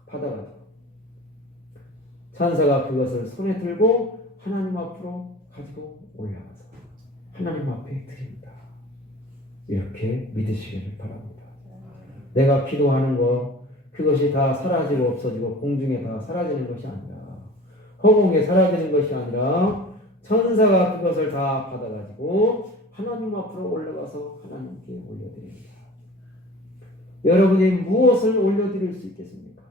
받아가지고 천사가 그것을 손에 들고 하나님 앞으로 가지고 올라가서 하나님 앞에 드립니다. 이렇게 믿으시기를 바랍니다. 내가 기도하는 것 그것이 다 사라지고 없어지고 공중에 다 사라지는 것이 아니라 허공에 사라지는 것이 아니라 천사가 그것을 다 받아가지고 하나님 앞으로 올라가서 하나님께 올려드립니다. 여러분이 무엇을 올려드릴 수 있겠습니까?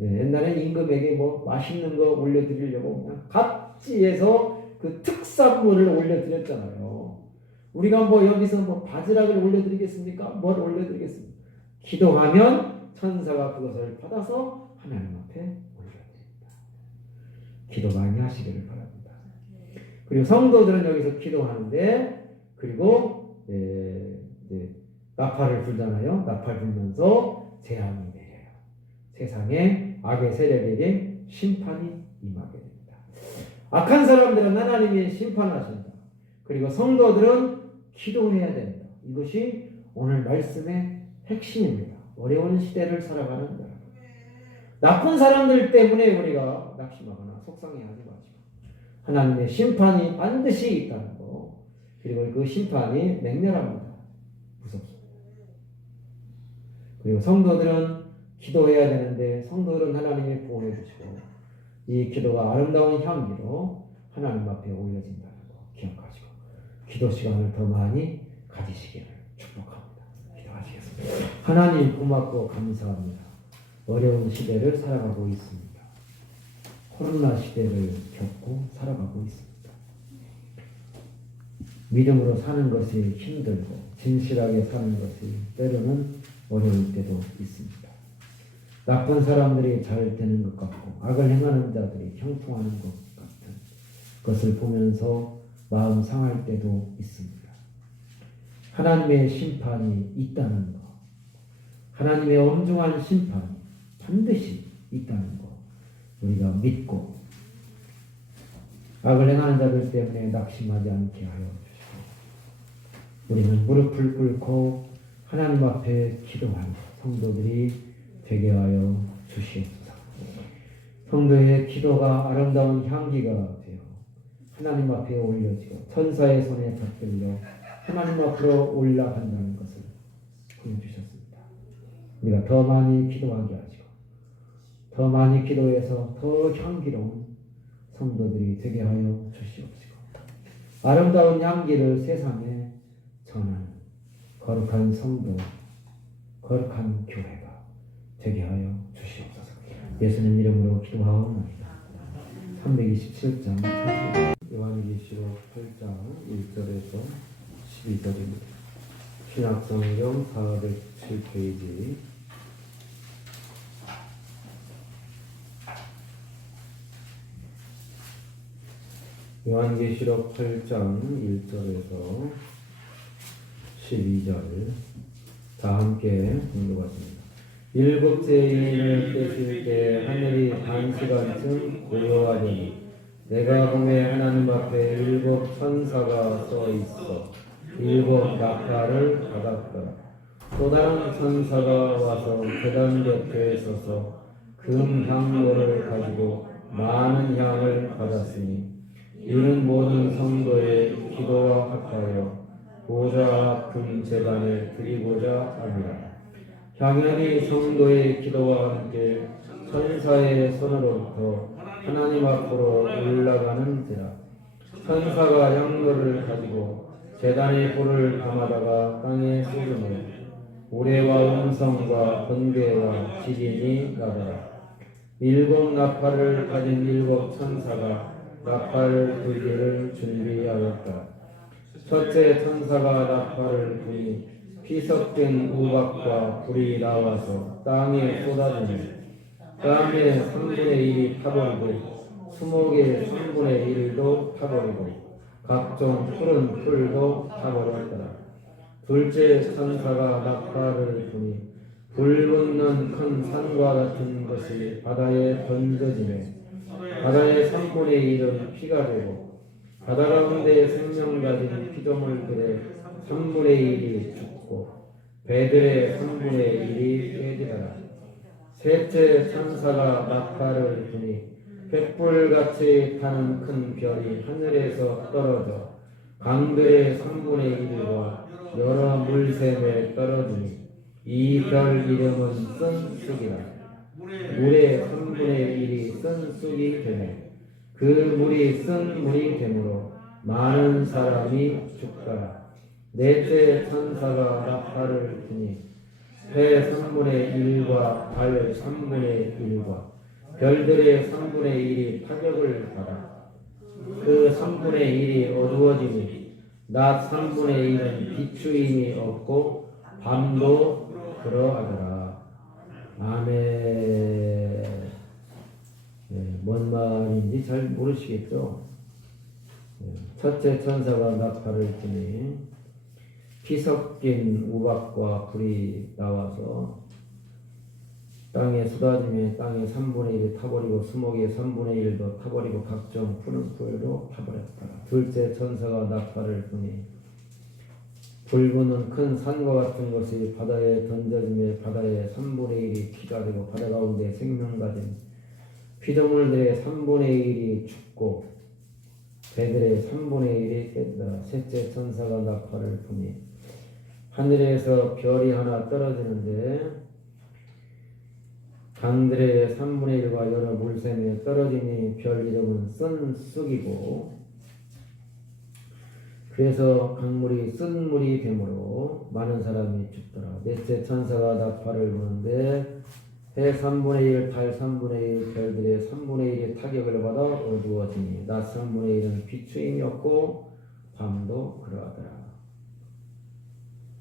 옛날에 임금에게 맛있는 거 올려드리려고 그냥 갑지에서 그 특산물을 올려드렸잖아요. 우리가 여기서 바지락을 올려드리겠습니까? 뭘 올려드리겠습니까? 기도하면 천사가 그것을 받아서 하나님 앞에 올려드립니다. 기도 많이 하시기를 바랍니다. 그리고 성도들은 여기서 기도하는데 그리고 나팔을 불잖아요. 나팔 불면서 재앙이 내려요. 세상에 악의 세력에게 심판이 임하게 됩니다. 악한 사람들은 하나님이 심판하신다. 그리고 성도들은 기도해야 된다. 이것이 오늘 말씀의 핵심입니다. 어려운 시대를 살아가는 여러분. 나쁜 사람들 때문에 우리가 낙심하거나 속상해하지 마시고 하나님의 심판이 반드시 있다는 거. 그리고 그 심판이 맹렬합니다. 무섭습니다. 그리고 성도들은 기도해야 되는데 성도들은 하나님이 보호해 주시고 이 기도가 아름다운 향기로 하나님 앞에 올려진다는 거 기억하시고 기도 시간을 더 많이 가지시기를 축복합니다. 기도하시겠습니다. 하나님 고맙고 감사합니다. 어려운 시대를 살아가고 있습니다. 코로나 시대를 겪고 살아가고 있습니다. 믿음으로 사는 것이 힘들고 진실하게 사는 것이 때로는 어려울 때도 있습니다. 나쁜 사람들이 잘 되는 것 같고 악을 행하는 자들이 형통하는 것 같은 것을 보면서 마음 상할 때도 있습니다. 하나님의 심판이 있다는 것, 하나님의 엄중한 심판이 반드시 있다는 것 우리가 믿고 악을 행하는 자들 때문에 낙심하지 않게 하여 주시고 우리는 무릎을 꿇고 하나님 앞에 기도하는 성도들이 되게 하여 주시옵소서. 성도의 기도가 아름다운 향기가 되어 하나님 앞에 올려지고 천사의 손에 받들려 하나님 앞으로 올라간다는 것을 보여주셨습니다. 우리가 더 많이 기도하게 하시고 더 많이 기도해서 더 향기로운 성도들이 되게 하여 주시옵시고 아름다운 향기를 세상에 전하는 거룩한 성도, 거룩한 교회가 되게 하여 주시옵소서. 예수님 이름으로 기도하옵나이다. 327장 요한계시록 8장 1절에서 12절입니다. 신약성경 407페이지. 요한계시록 8장 1절에서 12절 다 함께 읽어봤습니다. 일곱째 인을 떼실 때 하늘이 반시간쯤 고요하더니 내가 보매 하나님 앞에 일곱 천사가 서 있어 일곱 나팔을 받았더라. 또 다른 천사가 와서 제단 곁에 서서 금 향로를 가지고 많은 향을 받았으니 이는 모든 성도의 기도와 합하여 보좌 금 제단에 드리고자 합니다. 향연이 성도의 기도와 함께 천사의 손으로부터 하나님 앞으로 올라가는지라. 천사가 향로를 가지고 제단의 불을 담아다가 땅에 쏟으며 우레와 음성과 번개와 지진이 나더라. 일곱 나팔을 가진 일곱 천사가 나팔을 불기를 준비하였다. 첫째 천사가 나팔을 부니 피 섞인 우박과 불이 나와서 땅에 쏟아지며 땅의 3분의 1이 타버리고 수목의 3분의 1도 타버리고 각종 푸른 풀도 타버렸더라. 둘째 천사가 나팔을 부니 불 붙는 큰 산과 같은 것이 바다에 던져지며 바다의 3분의 1은 피가 되고 바다 가운데 생명 가진 피조물들의 3분의 1이 죽고 배들의 3분의 1이 깨지더라. 셋째 천사가 나팔을 부니 횃불같이 타는 큰 별이 하늘에서 떨어져 강들의 3분의 1과 여러 물샘에 떨어지니 이 별 이름은 쓴쑥이라. 물의 3분의 1이 쓴쑥이 되매 그 물이 쓴 물이 되므로 많은 사람이 죽더라. 넷째 천사가 나팔을 부니 해 3분의 1과 달 3분의 1과 별들의 3분의 1이 타격을 받아 그 3분의 1이 어두워지니 낮 3분의 1은 비추임이 없고 밤도 그러하더라. 아멘. 네, 뭔 말인지 잘 모르시겠죠? 네, 첫째 천사가 나팔을 부니 피 섞인 우박과 불이 나와서 땅에 쏟아지며 땅의 3분의 1이 타버리고 수목의 3분의 1도 타버리고 각종 푸른 풀도 타버렸더라. 둘째 천사가 나팔을 부니 불부는 큰 산과 같은 것이 바다에 던져지며 바다의 3분의 1이 피가 되고 바다 가운데 생명 가진 피조물들의 3분의 1이 죽고 배들의 3분의 1이 깨지더라. 셋째 천사가 나팔을 부니 하늘에서 별이 하나 떨어지는데 강들의 3분의 1과 여러 물샘에 떨어지니 별 이름은 쓴쑥이고 그래서 강물이 쓴 물이 되므로 많은 사람이 죽더라. 넷째 천사가 나팔을 부는데 해 3분의 1, 달 3분의 1, 별들의 3분의 1이 타격을 받아 어두워지니 낮 3분의 1은 비추임이 없고 밤도 그러하더라.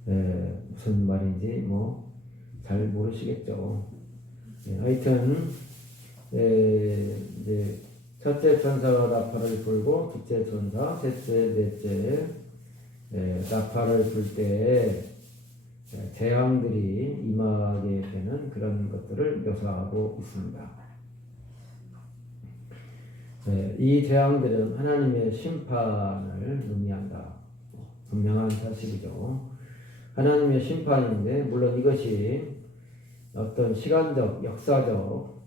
네, 무슨 말인지 잘 모르시겠죠. 네, 하여튼 이제 첫째 천사가 나팔을 불고 둘째 천사, 셋째, 넷째 나팔을 불 때 재앙들이 임하게 되는 그런 것들을 묘사하고 있습니다. 이 재앙들은 하나님의 심판을 의미한다. 분명한 사실이죠. 하나님의 심판인데 물론 이것이 어떤 시간적, 역사적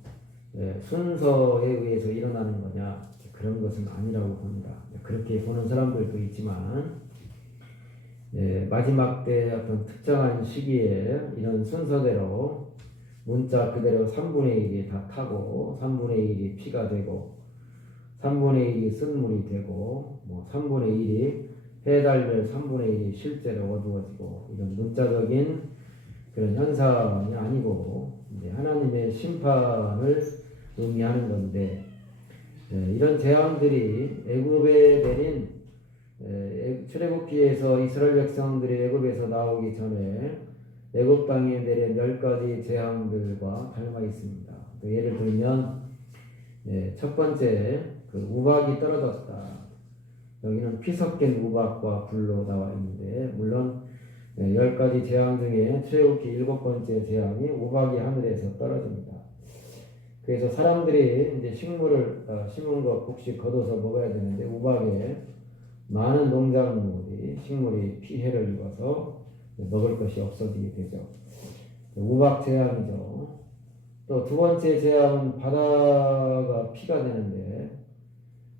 순서에 의해서 일어나는 거냐 그런 것은 아니라고 봅니다. 그렇게 보는 사람들도 있지만 마지막 때 어떤 특정한 시기에 이런 순서대로 문자 그대로 3분의 1이 다 타고 3분의 1이 피가 되고 3분의 1이 쓴물이 되고 3분의 1이 해달별 3분의 1이 실제로 어두워지고 이런 문자적인 그런 현상이 아니고 이제 하나님의 심판을 의미하는 건데 이런 재앙들이 애굽에 내린 출애굽기에서 이스라엘 백성들이 애굽에서 나오기 전에 애굽 땅에 내린 10가지 재앙들과 닮아 있습니다. 예를 들면 첫 번째 그 우박이 떨어졌다. 여기는 피 섞인 우박과 불로 나와 있는데 물론 10가지 재앙 중에 출애굽기 7번째 재앙이 우박이 하늘에서 떨어집니다. 그래서 사람들이 이제 식물을 심은 것 혹시 걷어서 먹어야 되는데 우박에 많은 농작물이 식물이 피해를 입어서 먹을 것이 없어지게 되죠. 우박 재앙이죠. 또 두 번째 재앙은 바다가 피가 되는데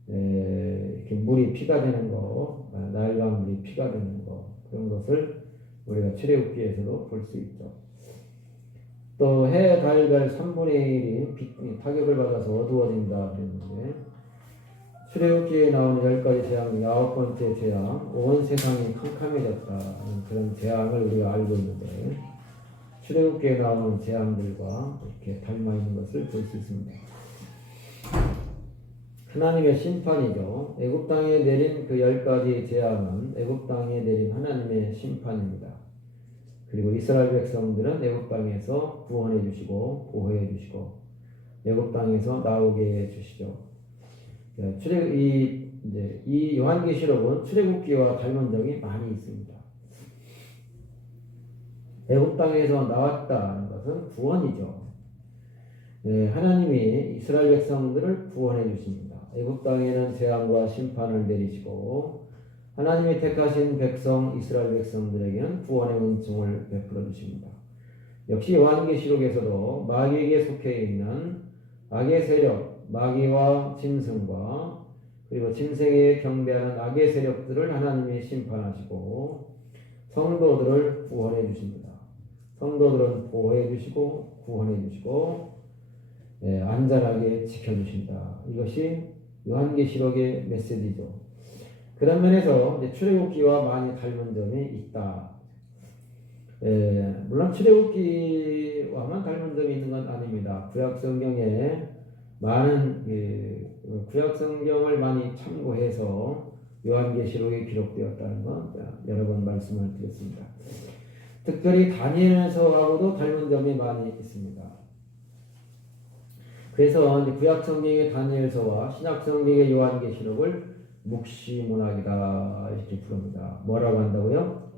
이렇게 물이 피가 되는 거, 나일강물이 피가 되는 거 그런 것을 우리가 출애굽기에서도 볼 수 있죠. 또 해, 달, 별 3분의 1이 타격을 받아서 어두워진다 그랬는데 출애굽기에 나오는 10가지 재앙 9번째 재앙 온 세상이 캄캄해졌다는 그런 재앙을 우리가 알고 있는데 출애굽기에 나오는 재앙들과 이렇게 닮아 있는 것을 볼 수 있습니다. 하나님의 심판이죠. 애굽 땅에 내린 그 10가지 재앙은 애굽 땅에 내린 하나님의 심판입니다. 그리고 이스라엘 백성들은 애굽 땅에서 구원해 주시고 보호해 주시고 애굽 땅에서 나오게 해 주시죠. 이 요한계시록은 출애굽기와 닮은 점이 많이 있습니다. 애굽 땅에서 나왔다는 것은 구원이죠. 하나님이 이스라엘 백성들을 구원해 주십니다. 애굽 땅에는 재앙과 심판을 내리시고 하나님이 택하신 백성 이스라엘 백성들에게는 구원의 은총을 베풀어 주십니다. 역시 요한계시록에서도 마귀에게 속해 있는 악의 세력, 마귀와 짐승과 그리고 짐승에 경배하는 악의 세력들을 하나님이 심판하시고 성도들을 구원해 주십니다. 성도들은 보호해 주시고 구원해 주시고 안전하게 지켜주신다. 이것이 요한계시록의 메시지죠. 그런 면에서 이제 출애굽기와 많이 닮은 점이 있다. 물론 출애굽기와만 닮은 점이 있는 건 아닙니다. 구약성경에 많은 구약 성경을 많이 참고해서 요한계시록에 기록되었다는 건 여러 번 말씀을 드렸습니다. 특별히 다니엘서하고도 닮은 점이 많이 있습니다. 그래서 구약 성경의 다니엘서와 신약 성경의 요한계시록을 묵시문학이다 이렇게 부릅니다. 뭐라고 한다고요?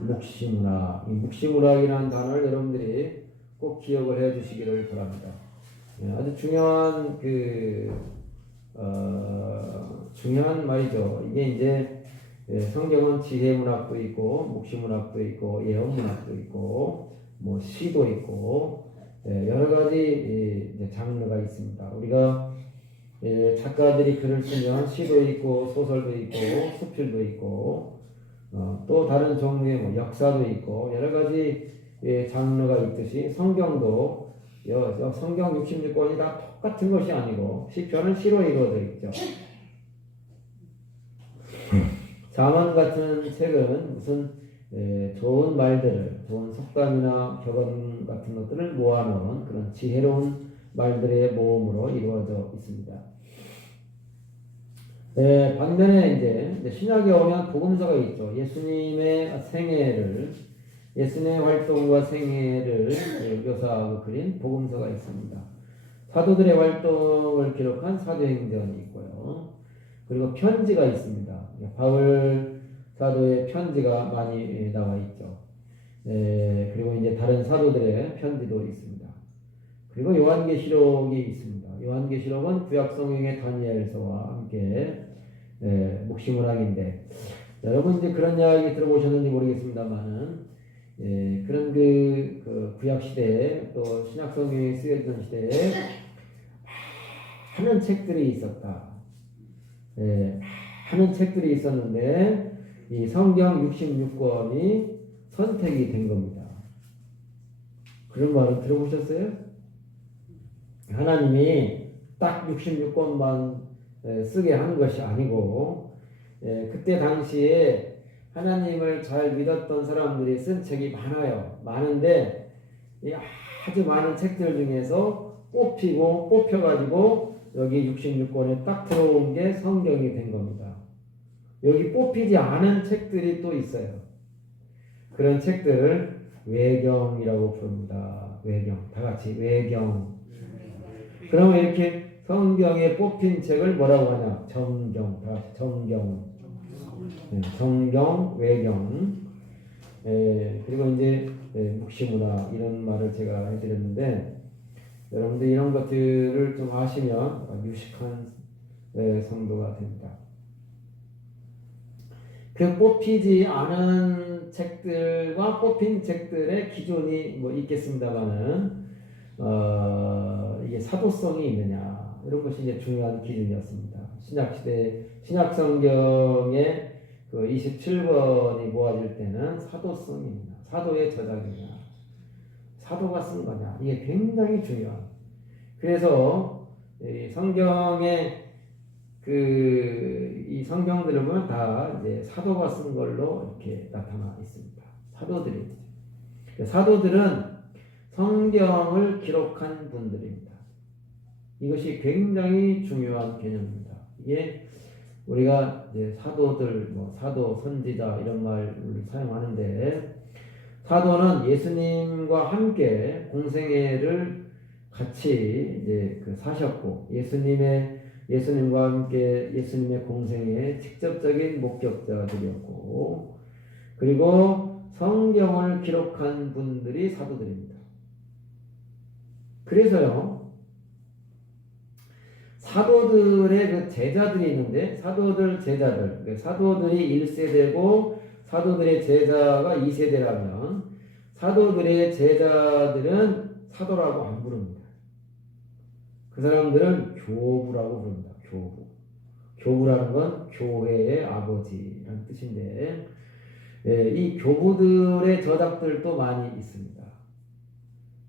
묵시문학. 이 묵시문학이라는 단어를 여러분들이 꼭 기억을 해주시기를 바랍니다. 아주 중요한 중요한 말이죠. 이게 이제 성경은 지혜문학도 있고 묵시문학도 있고 예언문학도 있고 뭐 시도 있고 여러 가지 장르가 있습니다. 우리가 작가들이 글을 쓰면 시도 있고 소설도 있고 수필도 있고 또 다른 종류의 뭐 역사도 있고 여러 가지 장르가 있듯이 성경도 성경 66권이 다 똑같은 것이 아니고 시편은 시로 이루어져 있죠. 잠언 같은 책은 무슨 좋은 말들을 좋은 속담이나 격언 같은 것들을 모아놓은 그런 지혜로운 말들의 모음으로 이루어져 있습니다. 반면에 이제 신약에 오면 복음서가 있죠. 예수님의 활동과 생애를 묘사하고 그린 복음서가 있습니다. 사도들의 활동을 기록한 사도행전이 있고요. 그리고 편지가 있습니다. 바울 사도의 편지가 많이 나와 있죠. 그리고 이제 다른 사도들의 편지도 있습니다. 그리고 요한계시록이 있습니다. 요한계시록은 구약성경의 다니엘서와 함께 묵시문학인데 여러분 이제 그런 이야기 들어보셨는지 모르겠습니다만은 그런 그 구약 시대에 또 신약성경에 쓰여진 시대에 많은 책들이 있었다. 많은 책들이 있었는데 이 성경 66권이 선택이 된 겁니다. 그런 말은 들어보셨어요? 하나님이 딱 66권만 쓰게 하는 것이 아니고 그때 당시에 하나님을 잘 믿었던 사람들이 쓴 책이 많아요. 많은데 이 아주 많은 책들 중에서 뽑혀가지고 여기 66권에 딱 들어온 게 성경이 된 겁니다. 여기 뽑히지 않은 책들이 또 있어요. 그런 책들을 외경이라고 부릅니다. 외경. 다 같이 외경. 그러면 이렇게 성경에 뽑힌 책을 뭐라고 하냐? 정경. 다 같이 정경. 정경, 외경. 그리고 이제 묵시문화 이런 말을 제가 해드렸는데 여러분들 이런 것들을 좀 아시면 유식한 성도가 됩니다. 그 뽑히지 않은 책들과 뽑힌 책들의 기준이 뭐 있겠습니다만은 이게 사도성이 있느냐 이런 것이 이제 중요한 기준이었습니다. 신약시대 신약성경의 그 27권이 모아질 때는 사도성이 있느냐, 사도의 저작이냐, 사도가 쓴 거냐 이게 굉장히 중요한. 그래서 이 성경의 이 성경들을 보면 다 이제 사도가 쓴 걸로 이렇게 나타나 있습니다. 사도들은 성경을 기록한 분들입니다. 이것이 굉장히 중요한 개념입니다. 이게 우리가 이제 사도들, 사도, 선지자 이런 말을 사용하는데 사도는 예수님과 함께 공생애를 같이 이제 사셨고 예수님과 함께 예수님의 공생애의 직접적인 목격자들이었고 그리고 성경을 기록한 분들이 사도들입니다. 그래서요 사도들의 그 제자들이 있는데 사도들이 1세대고 사도들의 제자가 2세대라면 사도들의 제자들은 사도라고 안 부릅니다. 그 사람들은 교부라고 부릅니다. 교부라는 건 교회의 아버지라는 뜻인데 이 교부들의 저작들도 많이 있습니다.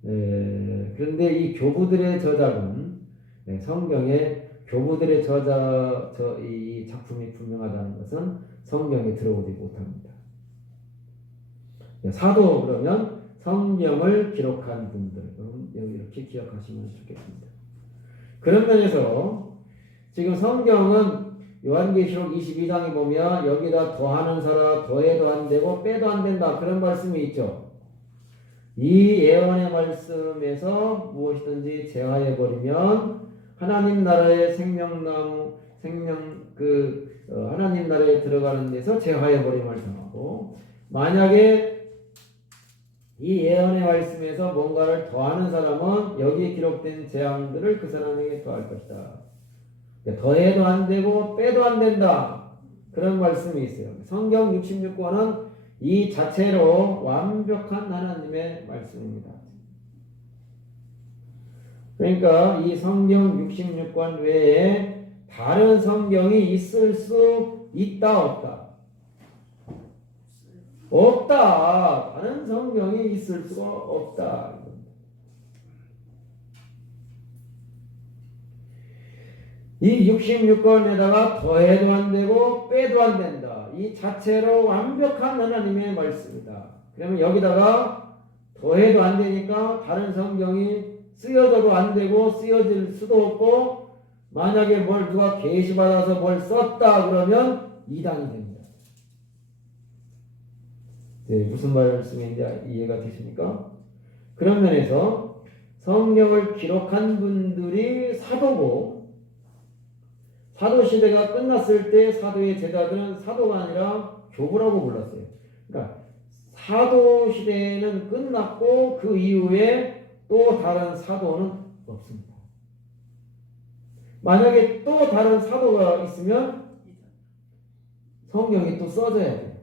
그런데 이 교부들의 저작은 성경에 교부들의 이 작품이 분명하다는 것은 성경에 들어오지 못합니다. 사도 그러면 성경을 기록한 분들. 여기 이렇게 기억하시면 좋겠습니다. 그런 면에서 지금 성경은 요한계시록 22장에 보면 여기다 더하는 사람 더해도 안 되고 빼도 안 된다 그런 말씀이 있죠. 이 예언의 말씀에서 무엇이든지 제하해 버리면 하나님 나라의 하나님 나라에 들어가는 데서 제하해 버림을 당하고 만약에 이 예언의 말씀에서 뭔가를 더하는 사람은 여기에 기록된 재앙들을 그 사람에게 더할 것이다. 더해도 안 되고 빼도 안 된다. 그런 말씀이 있어요. 성경 66권은 이 자체로 완벽한 하나님의 말씀입니다. 그러니까 이 성경 66권 외에 다른 성경이 있을 수 있다 없다? 없다. 다른 성경이 있을 수가 없다. 이 66권에다가 더해도 안 되고 빼도 안 된다. 이 자체로 완벽한 하나님의 말씀이다. 그러면 여기다가 더해도 안 되니까 다른 성경이 쓰여져도 안 되고 쓰여질 수도 없고 만약에 뭘 누가 계시받아서 뭘 썼다 그러면 이단이 됩니다. 무슨 말씀인지 이해가 되십니까? 그런 면에서 성경을 기록한 분들이 사도고 사도시대가 끝났을 때 사도의 제자들은 사도가 아니라 교부라고 불렀어요. 그러니까 사도시대는 끝났고 그 이후에 또 다른 사도는 없습니다. 만약에 또 다른 사도가 있으면 성경이 또 써져야 돼요.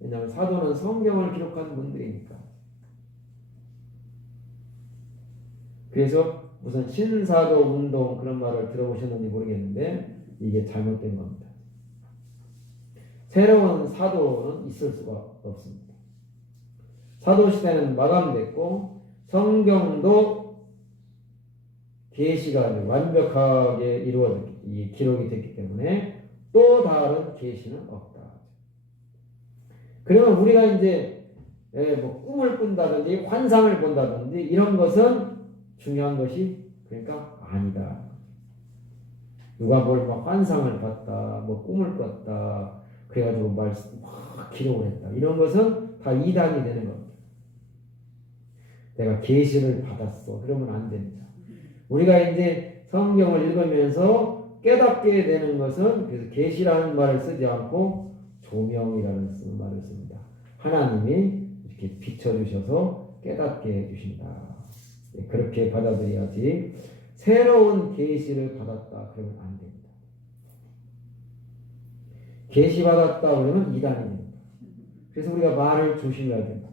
왜냐하면 사도는 성경을 기록한 분들이니까. 그래서 무슨 신사도 운동 그런 말을 들어보셨는지 모르겠는데 이게 잘못된 겁니다. 새로운 사도는 있을 수가 없습니다. 사도시대는 마감됐고 성경도 계시가 완벽하게 기록이 됐기 때문에 또 다른 계시는 없다. 그러면 우리가 이제 뭐 꿈을 꾼다든지 환상을 본다든지 이런 것은 중요한 것이 그러니까 아니다. 누가 뭐 환상을 봤다, 뭐 꿈을 꿨다, 그래가지고 말씀 막 기록을 했다. 이런 것은 다 이단이 되는 겁니다. 내가 계시를 받았어. 그러면 안 됩니다. 우리가 이제 성경을 읽으면서 깨닫게 되는 것은 그래서 계시라는 말을 쓰지 않고 조명이라는 말을 씁니다. 하나님이 이렇게 비춰주셔서 깨닫게 해주신다. 그렇게 받아들여야지 새로운 계시를 받았다 그러면 안 됩니다. 계시 받았다 그러면 이단이 됩니다. 그래서 우리가 말을 조심해야 됩니다.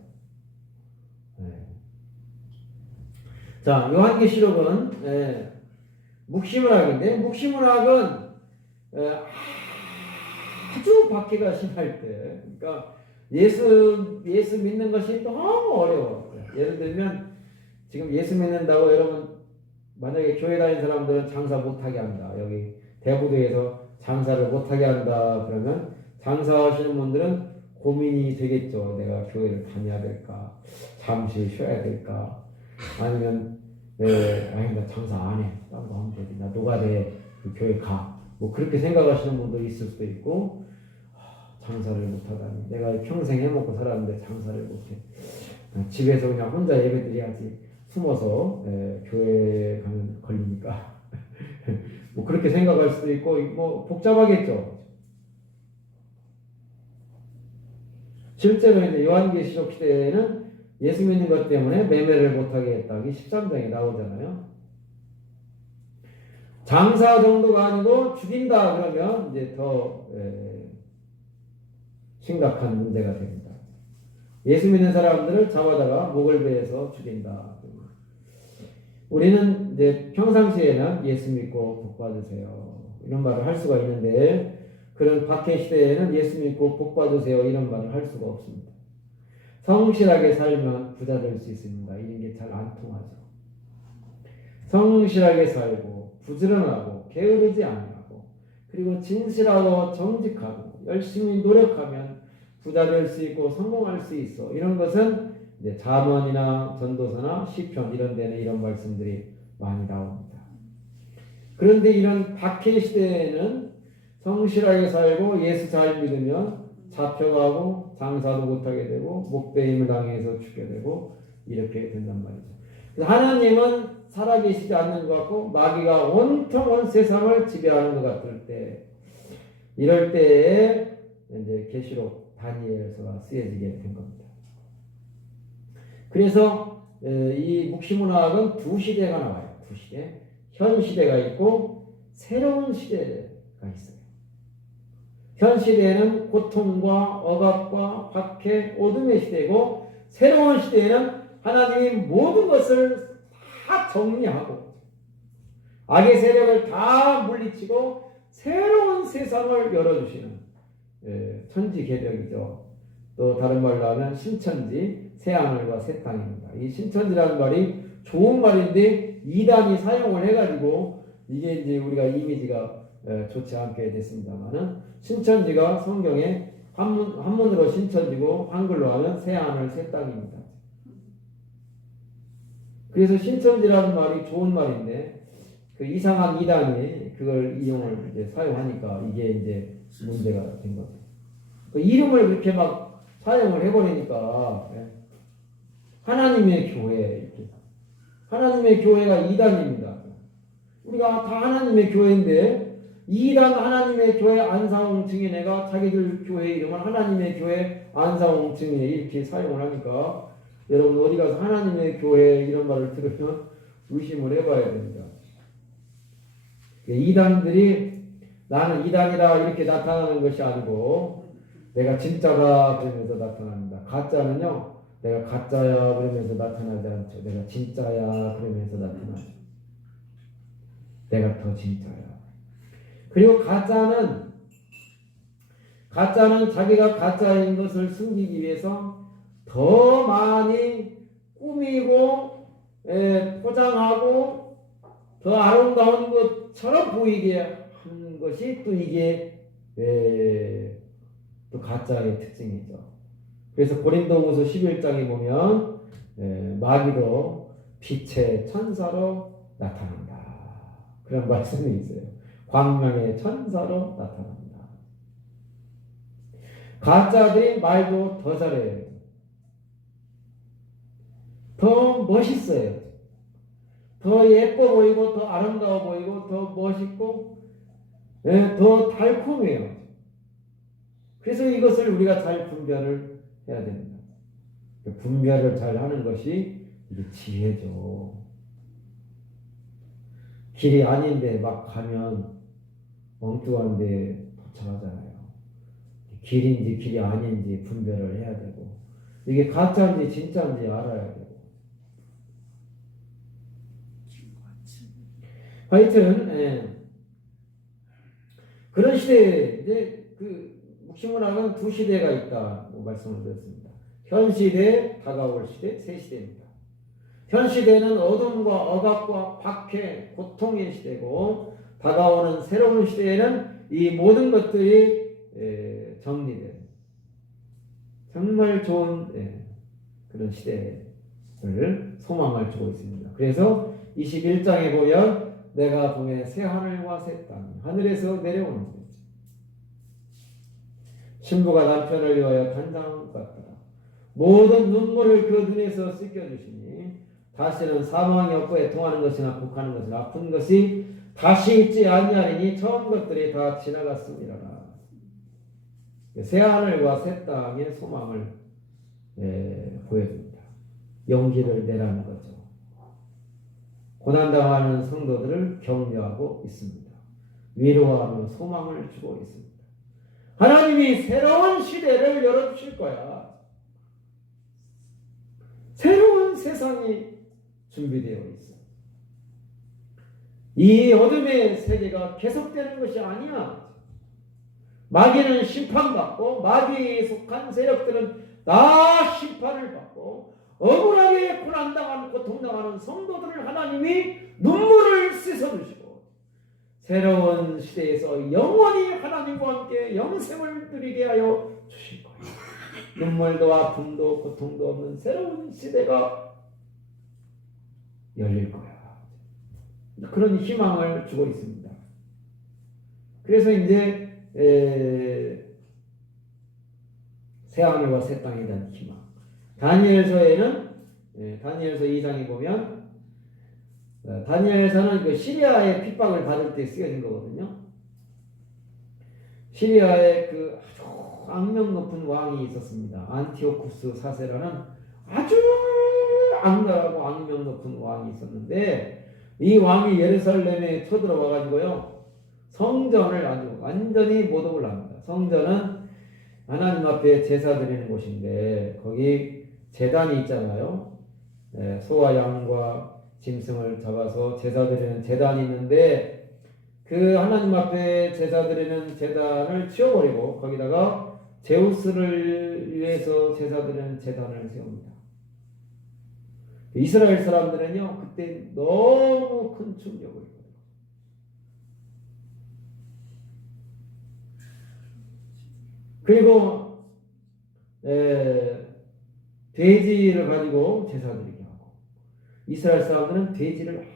자, 요한계시록은 묵시문학인데 묵시문학은 아주 박해가 심할 때, 그러니까 예수 믿는 것이 너무 어려워. 예를 들면 지금 예수 믿는다고 여러분 만약에 교회 다니는 사람들은 장사 못하게 한다. 여기 대부도에서 장사를 못하게 한다. 그러면 장사하시는 분들은 고민이 되겠죠. 내가 교회를 다녀야 될까? 잠시 쉬어야 될까? 아니면 아니 나 장사 안 해. 딴 거 하면 되지. 나 노가다에 그 교회 가. 뭐 그렇게 생각하시는 분도 있을 수도 있고 장사를 못하다니. 내가 평생 해먹고 살았는데 장사를 못해. 집에서 그냥 혼자 예배드려야지. 숨어서 교회 가면 걸리니까 뭐 그렇게 생각할 수도 있고 뭐 복잡하겠죠. 실제로 이제 요한계시록 시대에는 예수 믿는 것 때문에 매매를 못하게 했다. 이 13장에 나오잖아요. 장사 정도가 아니고 죽인다 그러면 이제 더 심각한 문제가 됩니다. 예수 믿는 사람들을 잡아다가 목을 베어서 죽인다. 우리는 이제 평상시에는 예수 믿고 복 받으세요 이런 말을 할 수가 있는데 그런 박해 시대에는 예수 믿고 복 받으세요 이런 말을 할 수가 없습니다. 성실하게 살면 부자 될 수 있습니다. 이런 게 잘 안 통하죠. 성실하게 살고 부지런하고 게으르지 아니하고 그리고 진실하고 정직하고 열심히 노력하면 부자 될 수 있고 성공할 수 있어. 이런 것은 이제 잠언이나 전도서나 시편 이런 데는 이런 말씀들이 많이 나옵니다. 그런데 이런 박해 시대에는 성실하게 살고 예수 잘 믿으면 잡혀가고 장사도 못하게 되고 목배임을 당해서 죽게 되고 이렇게 된단 말이죠. 그래서 하나님은 살아계시지 않는 것 같고 마귀가 온통 온 세상을 지배하는 것 같을 때 이럴 때에 이제 계시록 다니엘서가 쓰여지게 된 겁니다. 그래서 이 묵시문학은 두 시대가 나와요. 두 시대. 현 시대가 있고 새로운 시대가 있어요. 현 시대에는 고통과 억압과 박해, 어둠의 시대고 새로운 시대에는 하나님이 모든 것을 다 정리하고 악의 세력을 다 물리치고 새로운 세상을 열어주시는 천지개벽이죠. 또 다른 말로 하면 신천지, 새하늘과 새 땅입니다. 이 신천지라는 말이 좋은 말인데 이단이 사용을 해가지고 이게 이제 우리가 이미지가 좋지 않게 됐습니다만은 신천지가 성경에 한문으로 신천지고 한글로 하면 새하늘 새 땅입니다. 그래서 신천지라는 말이 좋은 말인데 그 이상한 이단이 그걸 이용을 이제 사용하니까 이게 이제 문제가 된 거죠. 그 이름을 그렇게 막 사용을 해버리니까 하나님의 교회 이렇게 하나님의 교회가 이단입니다. 우리가 다 하나님의 교회인데 이단 하나님의 교회 안사홍 증인회가 자기들 교회 이름을 하나님의 교회 안사홍 증인회 이렇게 사용을 하니까 여러분 어디 가서 하나님의 교회 이런 말을 들으면 의심을 해봐야 됩니다. 이단들이 나는 이단이다 이렇게 나타나는 것이 아니고 내가 진짜다 그러면서 나타납니다. 가짜는요 내가 가짜야 그러면서 나타나지 않죠. 내가 진짜야 그러면서 나타나죠. 내가 더 진짜야. 그리고 가짜는 자기가 가짜인 것을 숨기기 위해서 더 많이 꾸미고 포장하고 더 아름다운 것처럼 보이게 하는 것이 또 이게 또 가짜의 특징이죠. 그래서 고린도후서 11장에 보면 마귀도 빛의 천사로 나타난다. 그런 말씀이 있어요. 광명의 천사로 나타난다. 가짜들이 말도 더 잘해요. 더 멋있어요. 더 예뻐 보이고 더 아름다워 보이고 더 멋있고 더 달콤해요. 그래서 이것을 우리가 잘 분별을 해야 됩니다. 분별을 잘 하는 것이 이게 지혜죠. 길이 아닌데 막 가면 엉뚱한데 도착하잖아요. 길인지 길이 아닌지 분별을 해야 되고 이게 가짜인지 진짜인지 알아야 되고 하여튼 그런 시대에 이제 그 묵시문학은 두 시대가 있다고 말씀을 드렸습니다. 현 시대, 다가올 시대, 새 시대입니다. 현 시대는 어둠과 억압과 박해, 고통의 시대고 다가오는 새로운 시대에는 이 모든 것들이 정리된 정말 좋은 그런 시대를 소망을 주고 있습니다. 그래서 21장에 보면 내가 보면 새 하늘과 새 땅 하늘에서 내려오는 거죠. 신부가 남편을 위하여 단장 같더라. 모든 눈물을 그 눈에서 씻겨주시니 다시는 사망이 없고 애통하는 것이나 곡하는 것이나 아픈 것이 다시 있지 아니하리니 처음 것들이 다 지나갔습니다. 새 하늘과 새 땅의 소망을 보여줍니다. 용기를 내라는 거죠. 고난당하는 성도들을 격려하고 있습니다. 위로하며 소망을 주고 있습니다. 하나님이 새로운 시대를 열어주실 거야. 새로운 세상이 준비되어 있어. 이 어둠의 세계가 계속되는 것이 아니야. 마귀는 심판받고 마귀에 속한 세력들은 다 심판을 받고 억울하게 고난당하는 고통당하는 성도들을 하나님이 눈물을 씻어주시고 새로운 시대에서 영원히 하나님과 함께 영생을 누리게 하여 주실 거예요. 눈물도 아픔도 고통도 없는 새로운 시대가 열릴 거야. 그런 희망을 주고 있습니다. 그래서 이제 새 하늘과 새 땅에 대한 희망. 다니엘서에는 다니엘서 2장에 보면 다니엘서는 그 시리아의 핍박을 받을 때 쓰여진 거거든요. 시리아에 그 아주 악명 높은 왕이 있었습니다. 안티오쿠스 4세라는 아주 악랄하고 악명 높은 왕이 있었는데 이 왕이 예루살렘에 쳐들어와 가지고요 성전을 아주 완전히 모독을 합니다. 성전은 하나님 앞에 제사 드리는 곳인데 거기 제단이 있잖아요. 소와 양과 짐승을 잡아서 제사 드리는 제단이 있는데 그 하나님 앞에 제사 드리는 제단을 치워버리고 거기다가 제우스를 위해서 제사 드리는 제단을 세웁니다. 이스라엘 사람들은요 그때 너무 큰 충격을 받아요. 그리고 돼지를 가지고 제사 드리게 하고 이스라엘 사람들은 돼지를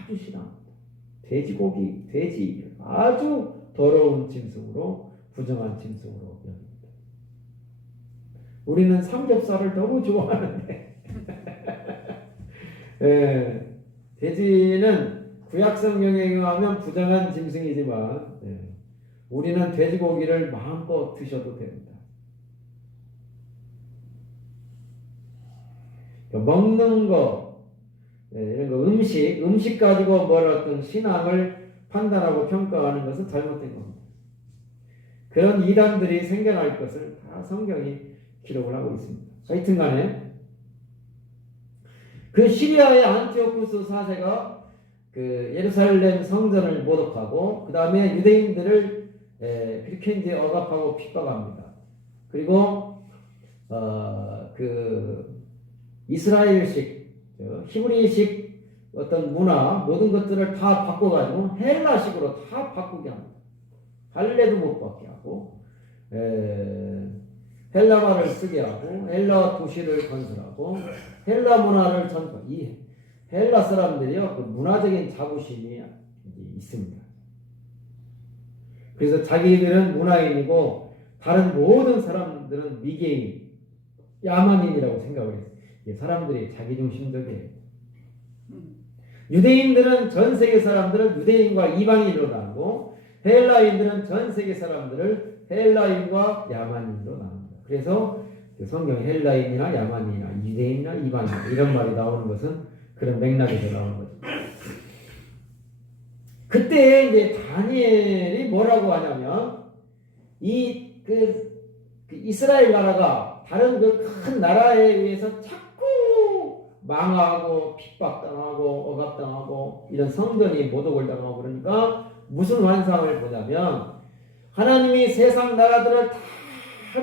아주 싫어합니다. 돼지고기, 돼지를 아주 더러운 짐승으로 부정한 짐승으로 여깁니다. 우리는 삼겹살을 너무 좋아하는데 돼지는 구약성경에 의하면 부정한 짐승이지만 우리는 돼지고기를 마음껏 드셔도 됩니다. 먹는 거, 이런 거 음식 가지고 뭘 어떤 신앙을 판단하고 평가하는 것은 잘못된 겁니다. 그런 이단들이 생겨날 것을 다 성경이 기록을 하고 있습니다. 하여튼 간에 그 시리아의 안티오쿠스 4세가 그 예루살렘 성전을 모독하고 그 다음에 유대인들을 그렇게 이제 억압하고 핍박합니다. 그리고 그 이스라엘식 히브리식 어떤 문화 모든 것들을 다 바꿔가지고 헬라식으로 다 바꾸게 합니다. 할례도 못 받게 하고 헬라말을 쓰게 하고 헬라 도시를 건설하고 헬라 문화를 전파. 이 헬라 사람들이요 그 문화적인 자부심이 있습니다. 그래서 자기들은 문화인이고 다른 모든 사람들은 미개인, 야만인이라고 생각을 해요. 사람들이 자기중심적이에요. 유대인들은 전 세계 사람들을 유대인과 이방인으로 나누고 헬라인들은 전 세계 사람들을 헬라인과 야만인으로 나눕니다. 그래서 성경 헬라인이나 야만인이나 유대인이나 이방인 이런 말이 나오는 것은 그런 맥락에서 나오는 거죠. 그때 이제 다니엘이 뭐라고 하냐면 그 이스라엘 나라가 다른 그 큰 나라에 의해서 자꾸 망하고 핍박당하고 억압당하고 이런 성전이 모독을 당하고 그러니까 무슨 환상을 보냐면 하나님이 세상 나라들을 다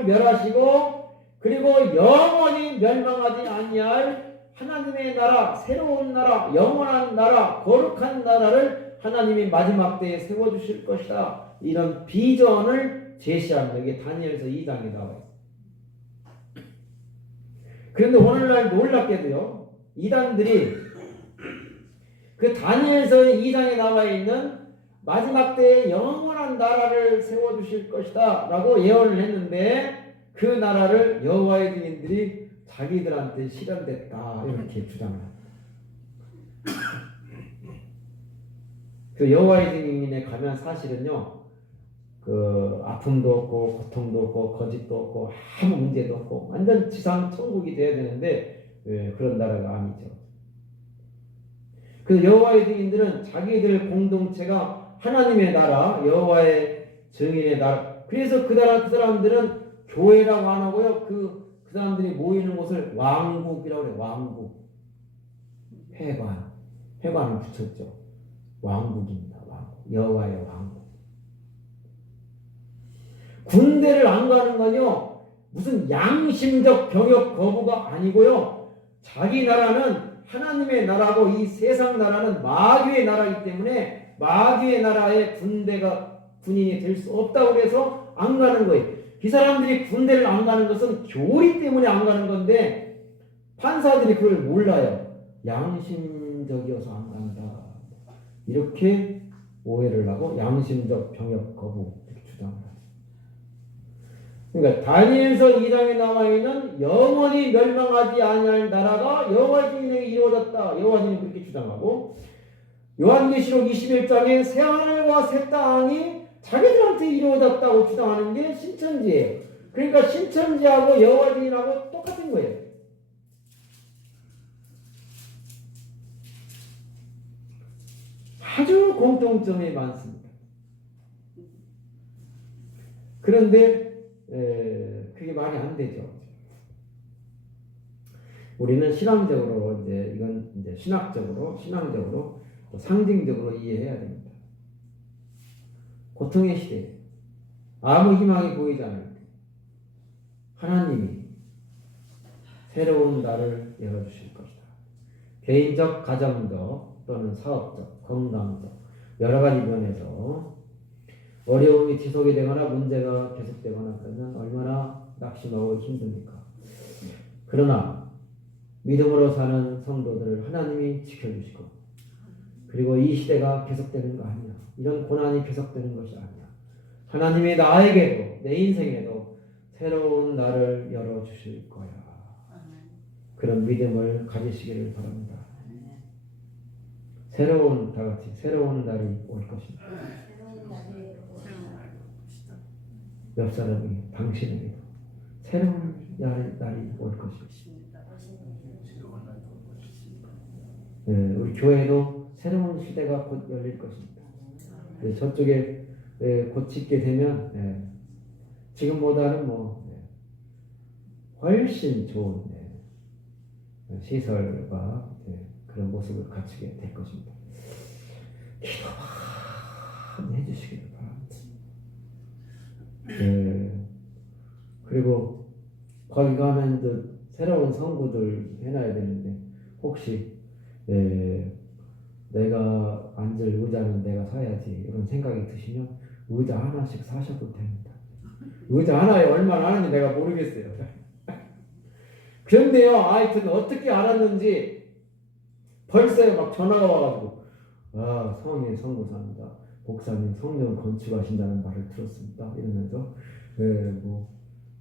멸하시고 그리고 영원히 멸망하지 아니할 하나님의 나라, 새로운 나라, 영원한 나라, 거룩한 나라를 하나님이 마지막 때에 세워주실 것이다. 이런 비전을 제시합니다. 이게 다니엘서 2장에 나와요. 그런데 오늘날 놀랍게도요, 이단들이 그 다니엘서 2장에 나와 있는 마지막 때에 영원한 나라를 세워주실 것이다 라고 예언을 했는데 그 나라를 여호와의 증인들이 자기들한테 실현됐다 이렇게 주장합니다. 그 여호와의 증인에 가면 사실은요 그 아픔도 없고 고통도 없고 거짓도 없고 아무 문제도 없고 완전 지상 천국이 돼야 되는데 그런 나라가 아니죠. 그 여호와의 증인들은 자기들 공동체가 하나님의 나라, 여호와의 증인의 나라. 그래서 그 사람들은 교회라고 안 하고요. 그 사람들이 모이는 곳을 왕국이라고 해요. 왕국. 회관을 붙였죠. 왕국입니다. 왕국. 여호와의 왕국. 군대를 안 가는 건요. 무슨 양심적 병역 거부가 아니고요. 자기 나라는 하나님의 나라고 이 세상 나라는 마귀의 나라이기 때문에 마귀의 나라에 군인이 될 수 없다고 해서 안 가는 거예요. 이 사람들이 군대를 안 가는 것은 교리 때문에 안 가는 건데 판사들이 그걸 몰라요. 양심적이어서 안 간다. 이렇게 오해를 하고 양심적 병역 거부 이렇게 주장합니다. 그러니까 다니엘서 2장에 나와 있는 영원히 멸망하지 아니할 나라가 여호와의 증인에게 이루어졌다. 여호와의 증인이 그렇게 주장하고 요한계시록 21장에 새 하늘과 새 땅이 자기들한테 이루어졌다고 주장하는 게 신천지예요. 그러니까 신천지하고 여호와의 증인하고 똑같은 거예요. 아주 공통점이 많습니다. 그런데 그게 말이 안 되죠. 우리는 신앙적으로 이건 신앙적으로 상징적으로 이해해야 됩니다. 고통의 시대에 아무 희망이 보이지 않을 때 하나님이 새로운 날을 열어주실 것이다. 개인적, 가정적 또는 사업적, 건강적 여러 가지 면에서 어려움이 지속이 되거나 문제가 계속되거나 그러면 얼마나 낙심하고 힘듭니까? 그러나 믿음으로 사는 성도들을 하나님이 지켜주시고 그리고 이 시대가 계속되는 거 아니야. 이런 고난이 계속되는 것이 아니야. 하나님이 나에게도 내 인생에도 새로운 날을 열어주실 거야. 그런 믿음을 가지시기를 바랍니다. 다 같이 새로운 날이 올 것입니다. 옆 사람이 당신에게도 새로운 날이 올 것입니다. 우리 교회도 새로운 시대가 곧 열릴 것입니다. 저쪽에 곧 짓게 되면 지금보다는 훨씬 좋은 시설과 그런 모습을 갖추게 될 것입니다. 기도 많이 해주시기를 바랍니다. 그리고 거기 가면 새로운 성구들 해놔야 되는데 혹시 내가 앉을 의자는 내가 사야지 이런 생각이 드시면 의자 하나씩 사셔도 됩니다. 의자 하나에 얼마나 하는지 내가 모르겠어요. 그런데요, 하여튼 어떻게 알았는지 벌써 막 전화가 와가지고, 아, 성의 선교사입니다. 목사님 성령 건축하신다는 말을 들었습니다. 이러면서 뭐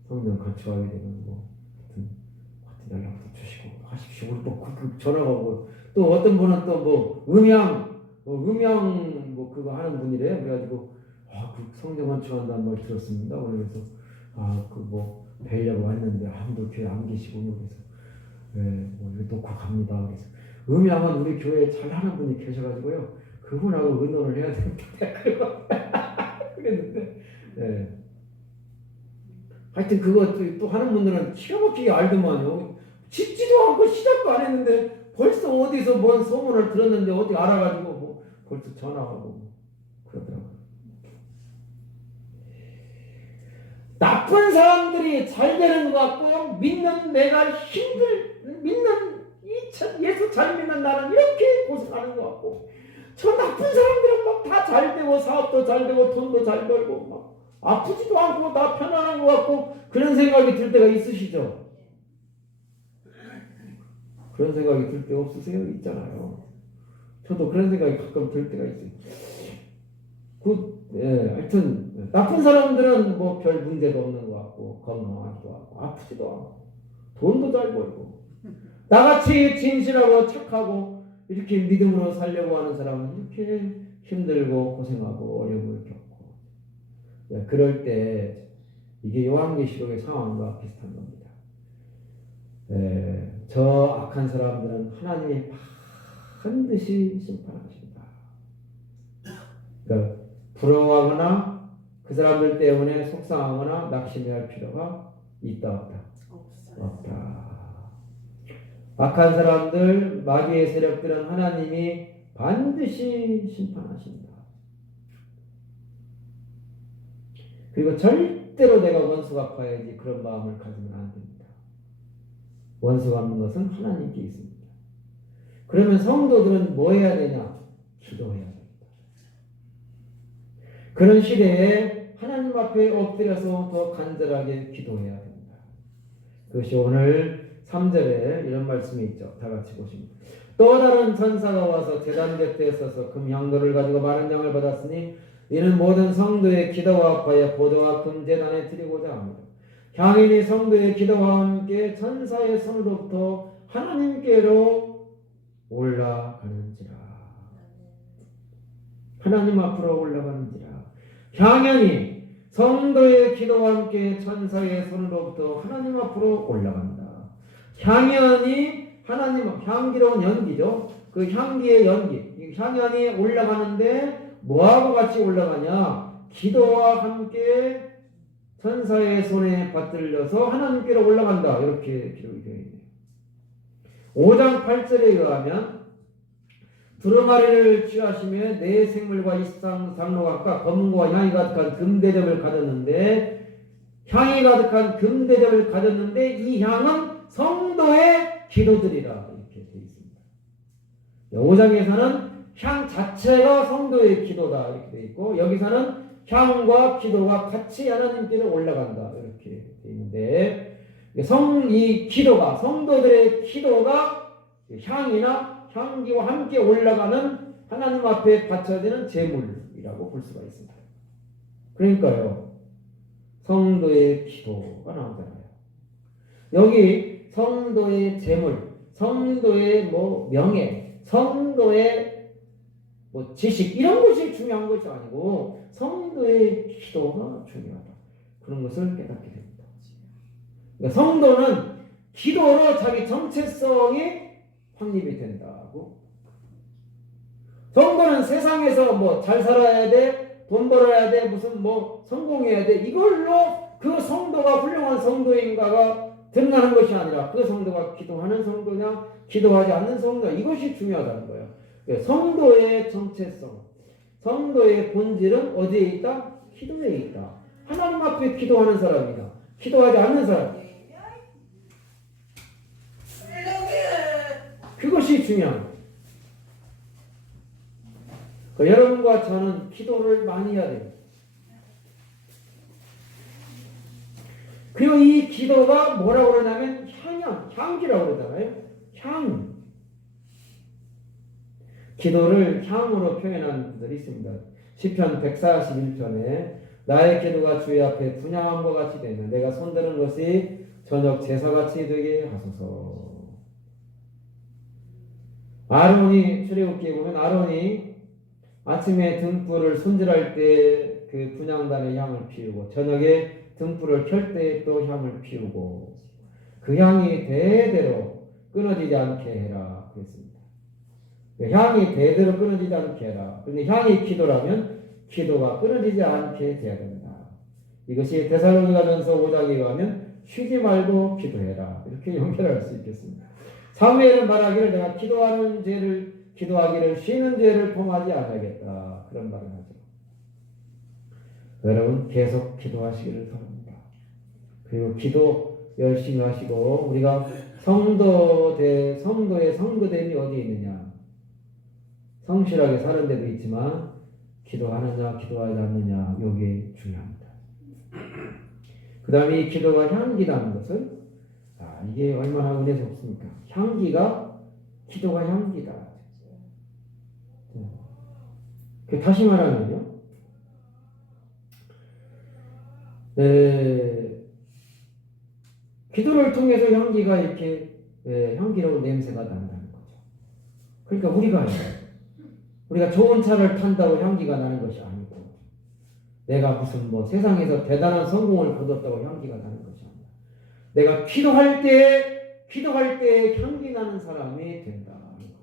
성령 건축하게 되면 뭐 하여튼 연락도 주시고 하십시오. 또 그 전화가 오고, 또 어떤 분은 또 뭐 음양 뭐 그거 하는 분이래요. 그래가지고 그 성령 건축한다는 말 들었습니다. 그러면서 그 뭐 뵈려고 했는데 아무도 교회 안 계시고, 그래서 뭐 이거 놓고 갑니다. 그래서 음양은 우리 교회에 잘하는 분이 계셔가지고요, 그분하고 의논을 해야 됩니다. 그랬는데, 하여튼 그거 또 하는 분들은 기가 막히게 알더만요. 짓지도 않고 시작도 안 했는데 벌써 어디서 뭔 소문을 들었는데 어디 알아가지고 뭐 벌써 전화하고 뭐 그러더라고요. 나쁜 사람들이 잘 되는 것 같고, 믿는 예수 잘 믿는 나는 이렇게 고생하는 것 같고, 저 나쁜 사람들은 막 다 잘 되고 사업도 잘 되고 돈도 잘 벌고 막 아프지도 않고 다 편안한 것 같고, 그런 생각이 들 때가 있으시죠? 그런 생각이 들 때 없으세요? 있잖아요. 저도 그런 생각이 가끔 들 때가 있어요. 하여튼 나쁜 사람들은 뭐 별 문제도 없는 것 같고, 건강하기도 하고 아프지도 않고 돈도 잘 벌고, 나같이 진실하고 착하고 이렇게 믿음으로 살려고 하는 사람은 이렇게 힘들고 고생하고 어려움을 겪고, 그럴 때 이게 요한계시록의 상황과 비슷한 겁니다. 저 악한 사람들은 하나님이 반드시 심판하십니다. 그러니까 부러워하거나 그 사람들 때문에 속상하거나 낙심할 필요가 있다 없다? 없다. 악한 사람들, 마귀의 세력들은 하나님이 반드시 심판하신다. 그리고 절대로 내가 원수 갚아야지 그런 마음을 가지면 안 됩니다. 원수 갚는 것은 하나님께 있습니다. 그러면 성도들은 뭐 해야 되냐? 기도해야 됩니다. 그런 시대에 하나님 앞에 엎드려서 더 간절하게 기도해야 됩니다. 그것이 오늘 3절에 이런 말씀이 있죠. 다 같이 보십니다. 또 다른 천사가 와서 제단 곁에 서서 금향도를 가지고 많은 양을 받았으니 이는 모든 성도의 기도와 합하여 보도와 금제단에 드리고자 합니다. 향인이 성도의 기도와 함께 천사의 손으로부터 하나님께로 올라가는지라. 하나님 앞으로 올라가는지라. 향연이 성도의 기도와 함께 천사의 손으로부터 하나님 앞으로 올라간다. 향연이 하나님, 향기로운 연기죠. 그 향기의 연기, 향연이 올라가는데 뭐하고 같이 올라가냐? 기도와 함께 천사의 손에 받들려서 하나님께로 올라간다. 이렇게 기록이 되어 있네요. 5장 8절에 의하면 두루마리를 취하시며 네 생물과 이상 장로각과 검은과 향이 가득한 금대접을 가졌는데, 향이 가득한 금대접을 가졌는데 이 향은 성도의 기도들이라 이렇게 되어 있습니다. 5장에서는 향 자체가 성도의 기도다 이렇게 되어 있고, 여기서는 향과 기도가 같이 하나님께로 올라간다 이렇게 되어 있는데, 이 기도가, 성도들의 기도가 향이나 향기와 함께 올라가는 하나님 앞에 바쳐지는 제물이라고 볼 수가 있습니다. 그러니까요, 성도의 기도가 나오잖아요. 여기 성도의 제물, 성도의 명예, 성도의 지식, 이런 것이 중요한 것이 아니고 성도의 기도가 중요하다. 그런 것을 깨닫게 됩니다. 그러니까 성도는 기도로 자기 정체성이 확립이 된다고. 성도는 세상에서 잘 살아야 돼, 돈 벌어야 돼, 무슨 성공해야 돼, 이걸로 그 성도가 훌륭한 성도인가가 드러나는 것이 아니라 그 성도가 기도하는 성도냐, 기도하지 않는 성도냐, 이것이 중요하다는 거예요. 성도의 정체성, 성도의 본질은 어디에 있다? 기도에 있다. 하나님 앞에 기도하는 사람이다. 기도하지 않는 사람. 그것이 중요합니다. 여러분과 저는 기도를 많이 해야 됩니다. 그리고 이 기도가 뭐라고 그러냐면 향기라고 그러잖아요. 향. 기도를 향으로 표현하는 분들이 있습니다. 시편 141편에 나의 기도가 주의 앞에 분향함과 같이 되며 내가 손드는 것이 저녁 제사같이 되게 하소서. 아론이 출애굽기에 보면 아론이 아침에 등불을 손질할 때 그 분향단의 향을 피우고 저녁에 등불을 켤 때 또 향을 피우고 그 향이 대대로 끊어지지 않게 해라 그랬습니다. 그 향이 대대로 끊어지지 않게 해라. 그런데 향이 기도라면 기도가 끊어지지 않게 돼야 된다. 이것이 데살로니가전서 5장에 의하면 쉬지 말고 기도해라. 이렇게 연결할 수 있겠습니다. 사무엘은 말하기를 내가 기도하기를 쉬는 죄를 범하지 않아야겠다. 그런 말을 하죠. 여러분 계속 기도하시기를 바랍니다. 그리고 기도 열심히 하시고 우리가 성도의 성도됨이 어디에 있느냐. 성실하게 사는 데도 있지만 기도하느냐 기도하지 않느냐 이게 중요합니다. 그 다음에 이 기도가 향기라는 것은 이게 얼마나 은혜스럽습니까? 기도가 향기다. 다시 말하면요. 기도를 통해서 향기가 이렇게 향기로운 냄새가 난다는 거죠. 그러니까 우리가 좋은 차를 탄다고 향기가 나는 것이 아니고 내가 무슨 세상에서 대단한 성공을 거뒀다고 향기가 나는 것이 아니라 내가 기도할 때 향기 나는 사람이 된다는 거죠.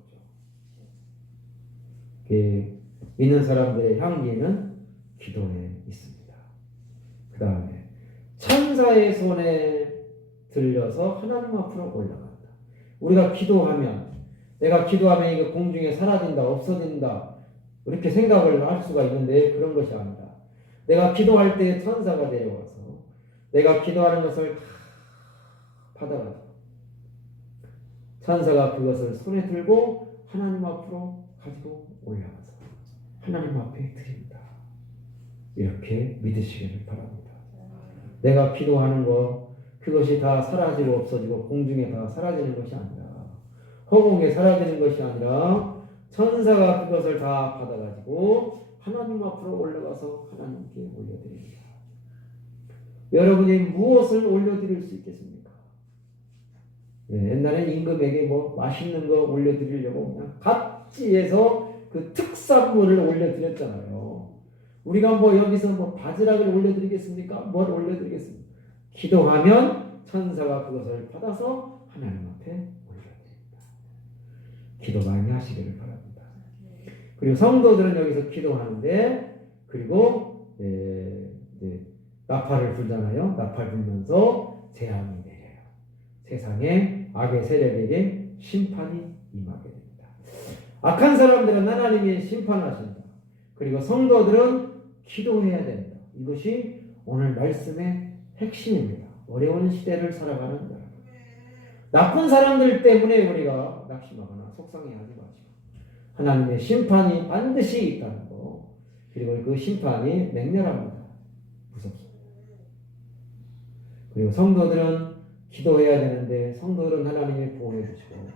믿는 사람들의 향기는 기도에 있습니다. 그 다음에 천사의 손에 들려서 하나님 앞으로 올라간다. 우리가 기도하면 내가 기도하면 이거 공중에 사라진다 없어진다 이렇게 생각을 할 수가 있는데 그런 것이 아니라 내가 기도할 때 천사가 내려와서 내가 기도하는 것을 다 받아가지고 천사가 그것을 손에 들고 하나님 앞으로 가지고 올라가서 하나님 앞에 드립니다. 이렇게 믿으시기를 바랍니다. 내가 기도하는 것 그것이 다 사라지고 없어지고 공중에 다 사라지는 것이 아니라 허공에 사라지는 것이 아니라 천사가 그것을 다 받아가지고 하나님 앞으로 올라가서 하나님께 올려드립니다. 여러분이 무엇을 올려드릴 수 있겠습니까? 옛날엔 임금에게 맛있는 거 올려드리려고 그냥 갑지에서 그 특산물을 올려드렸잖아요. 우리가 여기서 바지락을 올려드리겠습니까? 뭘 올려드리겠습니까? 기도하면 천사가 그것을 받아서 하나님 앞에 올려드립니다. 기도 많이 하시기를 바랍니다. 그리고 성도들은 여기서 기도하는데 그리고 나팔을 불잖아요. 나팔 불면서 재앙이 내려요. 세상에 악의 세력에게 심판이 임하게 됩니다. 악한 사람들은 하나님이 심판하신다. 그리고 성도들은 기도해야 된다. 이것이 오늘 말씀의 핵심입니다. 어려운 시대를 살아가는 여러분. 나쁜 사람들 때문에 우리가 낙심하거나 속상해하지 마시고 하나님의 심판이 반드시 있다는 거. 그리고 그 심판이 맹렬합니다. 무섭습니다. 그리고 성도들은 기도해야 되는데 성도들은 하나님이 보호해 주시고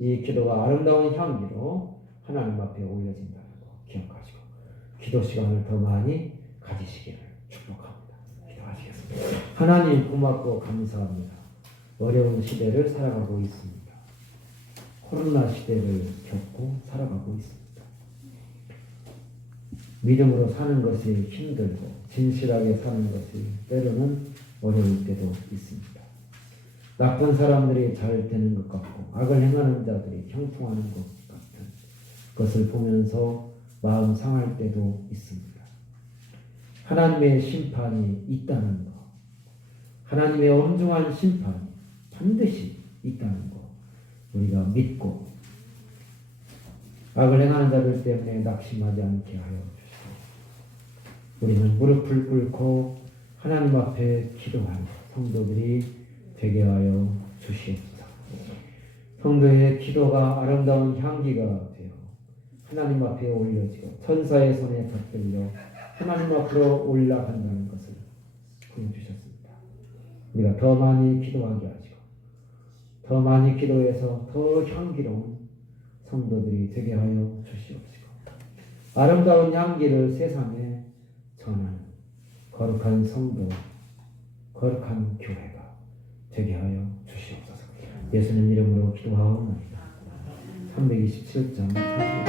이 기도가 아름다운 향기로 하나님 앞에 올려진다는 거 기억하시고 기도 시간을 더 많이 가지시기를 축복합니다. 기도하시겠습니다. 하나님 고맙고 감사합니다. 어려운 시대를 살아가고 있습니다. 코로나 시대를 겪고 살아가고 있습니다. 믿음으로 사는 것이 힘들고 진실하게 사는 것이 때로는 어려울 때도 있습니다. 나쁜 사람들이 잘 되는 것 같고 악을 행하는 자들이 형통하는 것 같은 것을 보면서 마음 상할 때도 있습니다. 하나님의 심판이 있다는 것, 하나님의 엄중한 심판이 반드시 있다는 것 우리가 믿고 악을 행하는 자들 때문에 낙심하지 않게 하여 주시고 우리는 무릎을 꿇고 하나님 앞에 기도하는 성도들이 되게 하여 주시옵소서. 성도의 기도가 아름다운 향기가 되어 하나님 앞에 올려지고 천사의 손에 받들려 하나님 앞으로 올라간다는 것을 보여주셨습니다. 우리가 더 많이 기도하게 하시고 더 많이 기도해서 더 향기로운 성도들이 되게 하여 주시옵시고 아름다운 향기를 세상에 전하는 거룩한 성도, 거룩한 교회가 되게 하여 주시옵소서. 예수님 이름으로 기도하옵나이다. 327장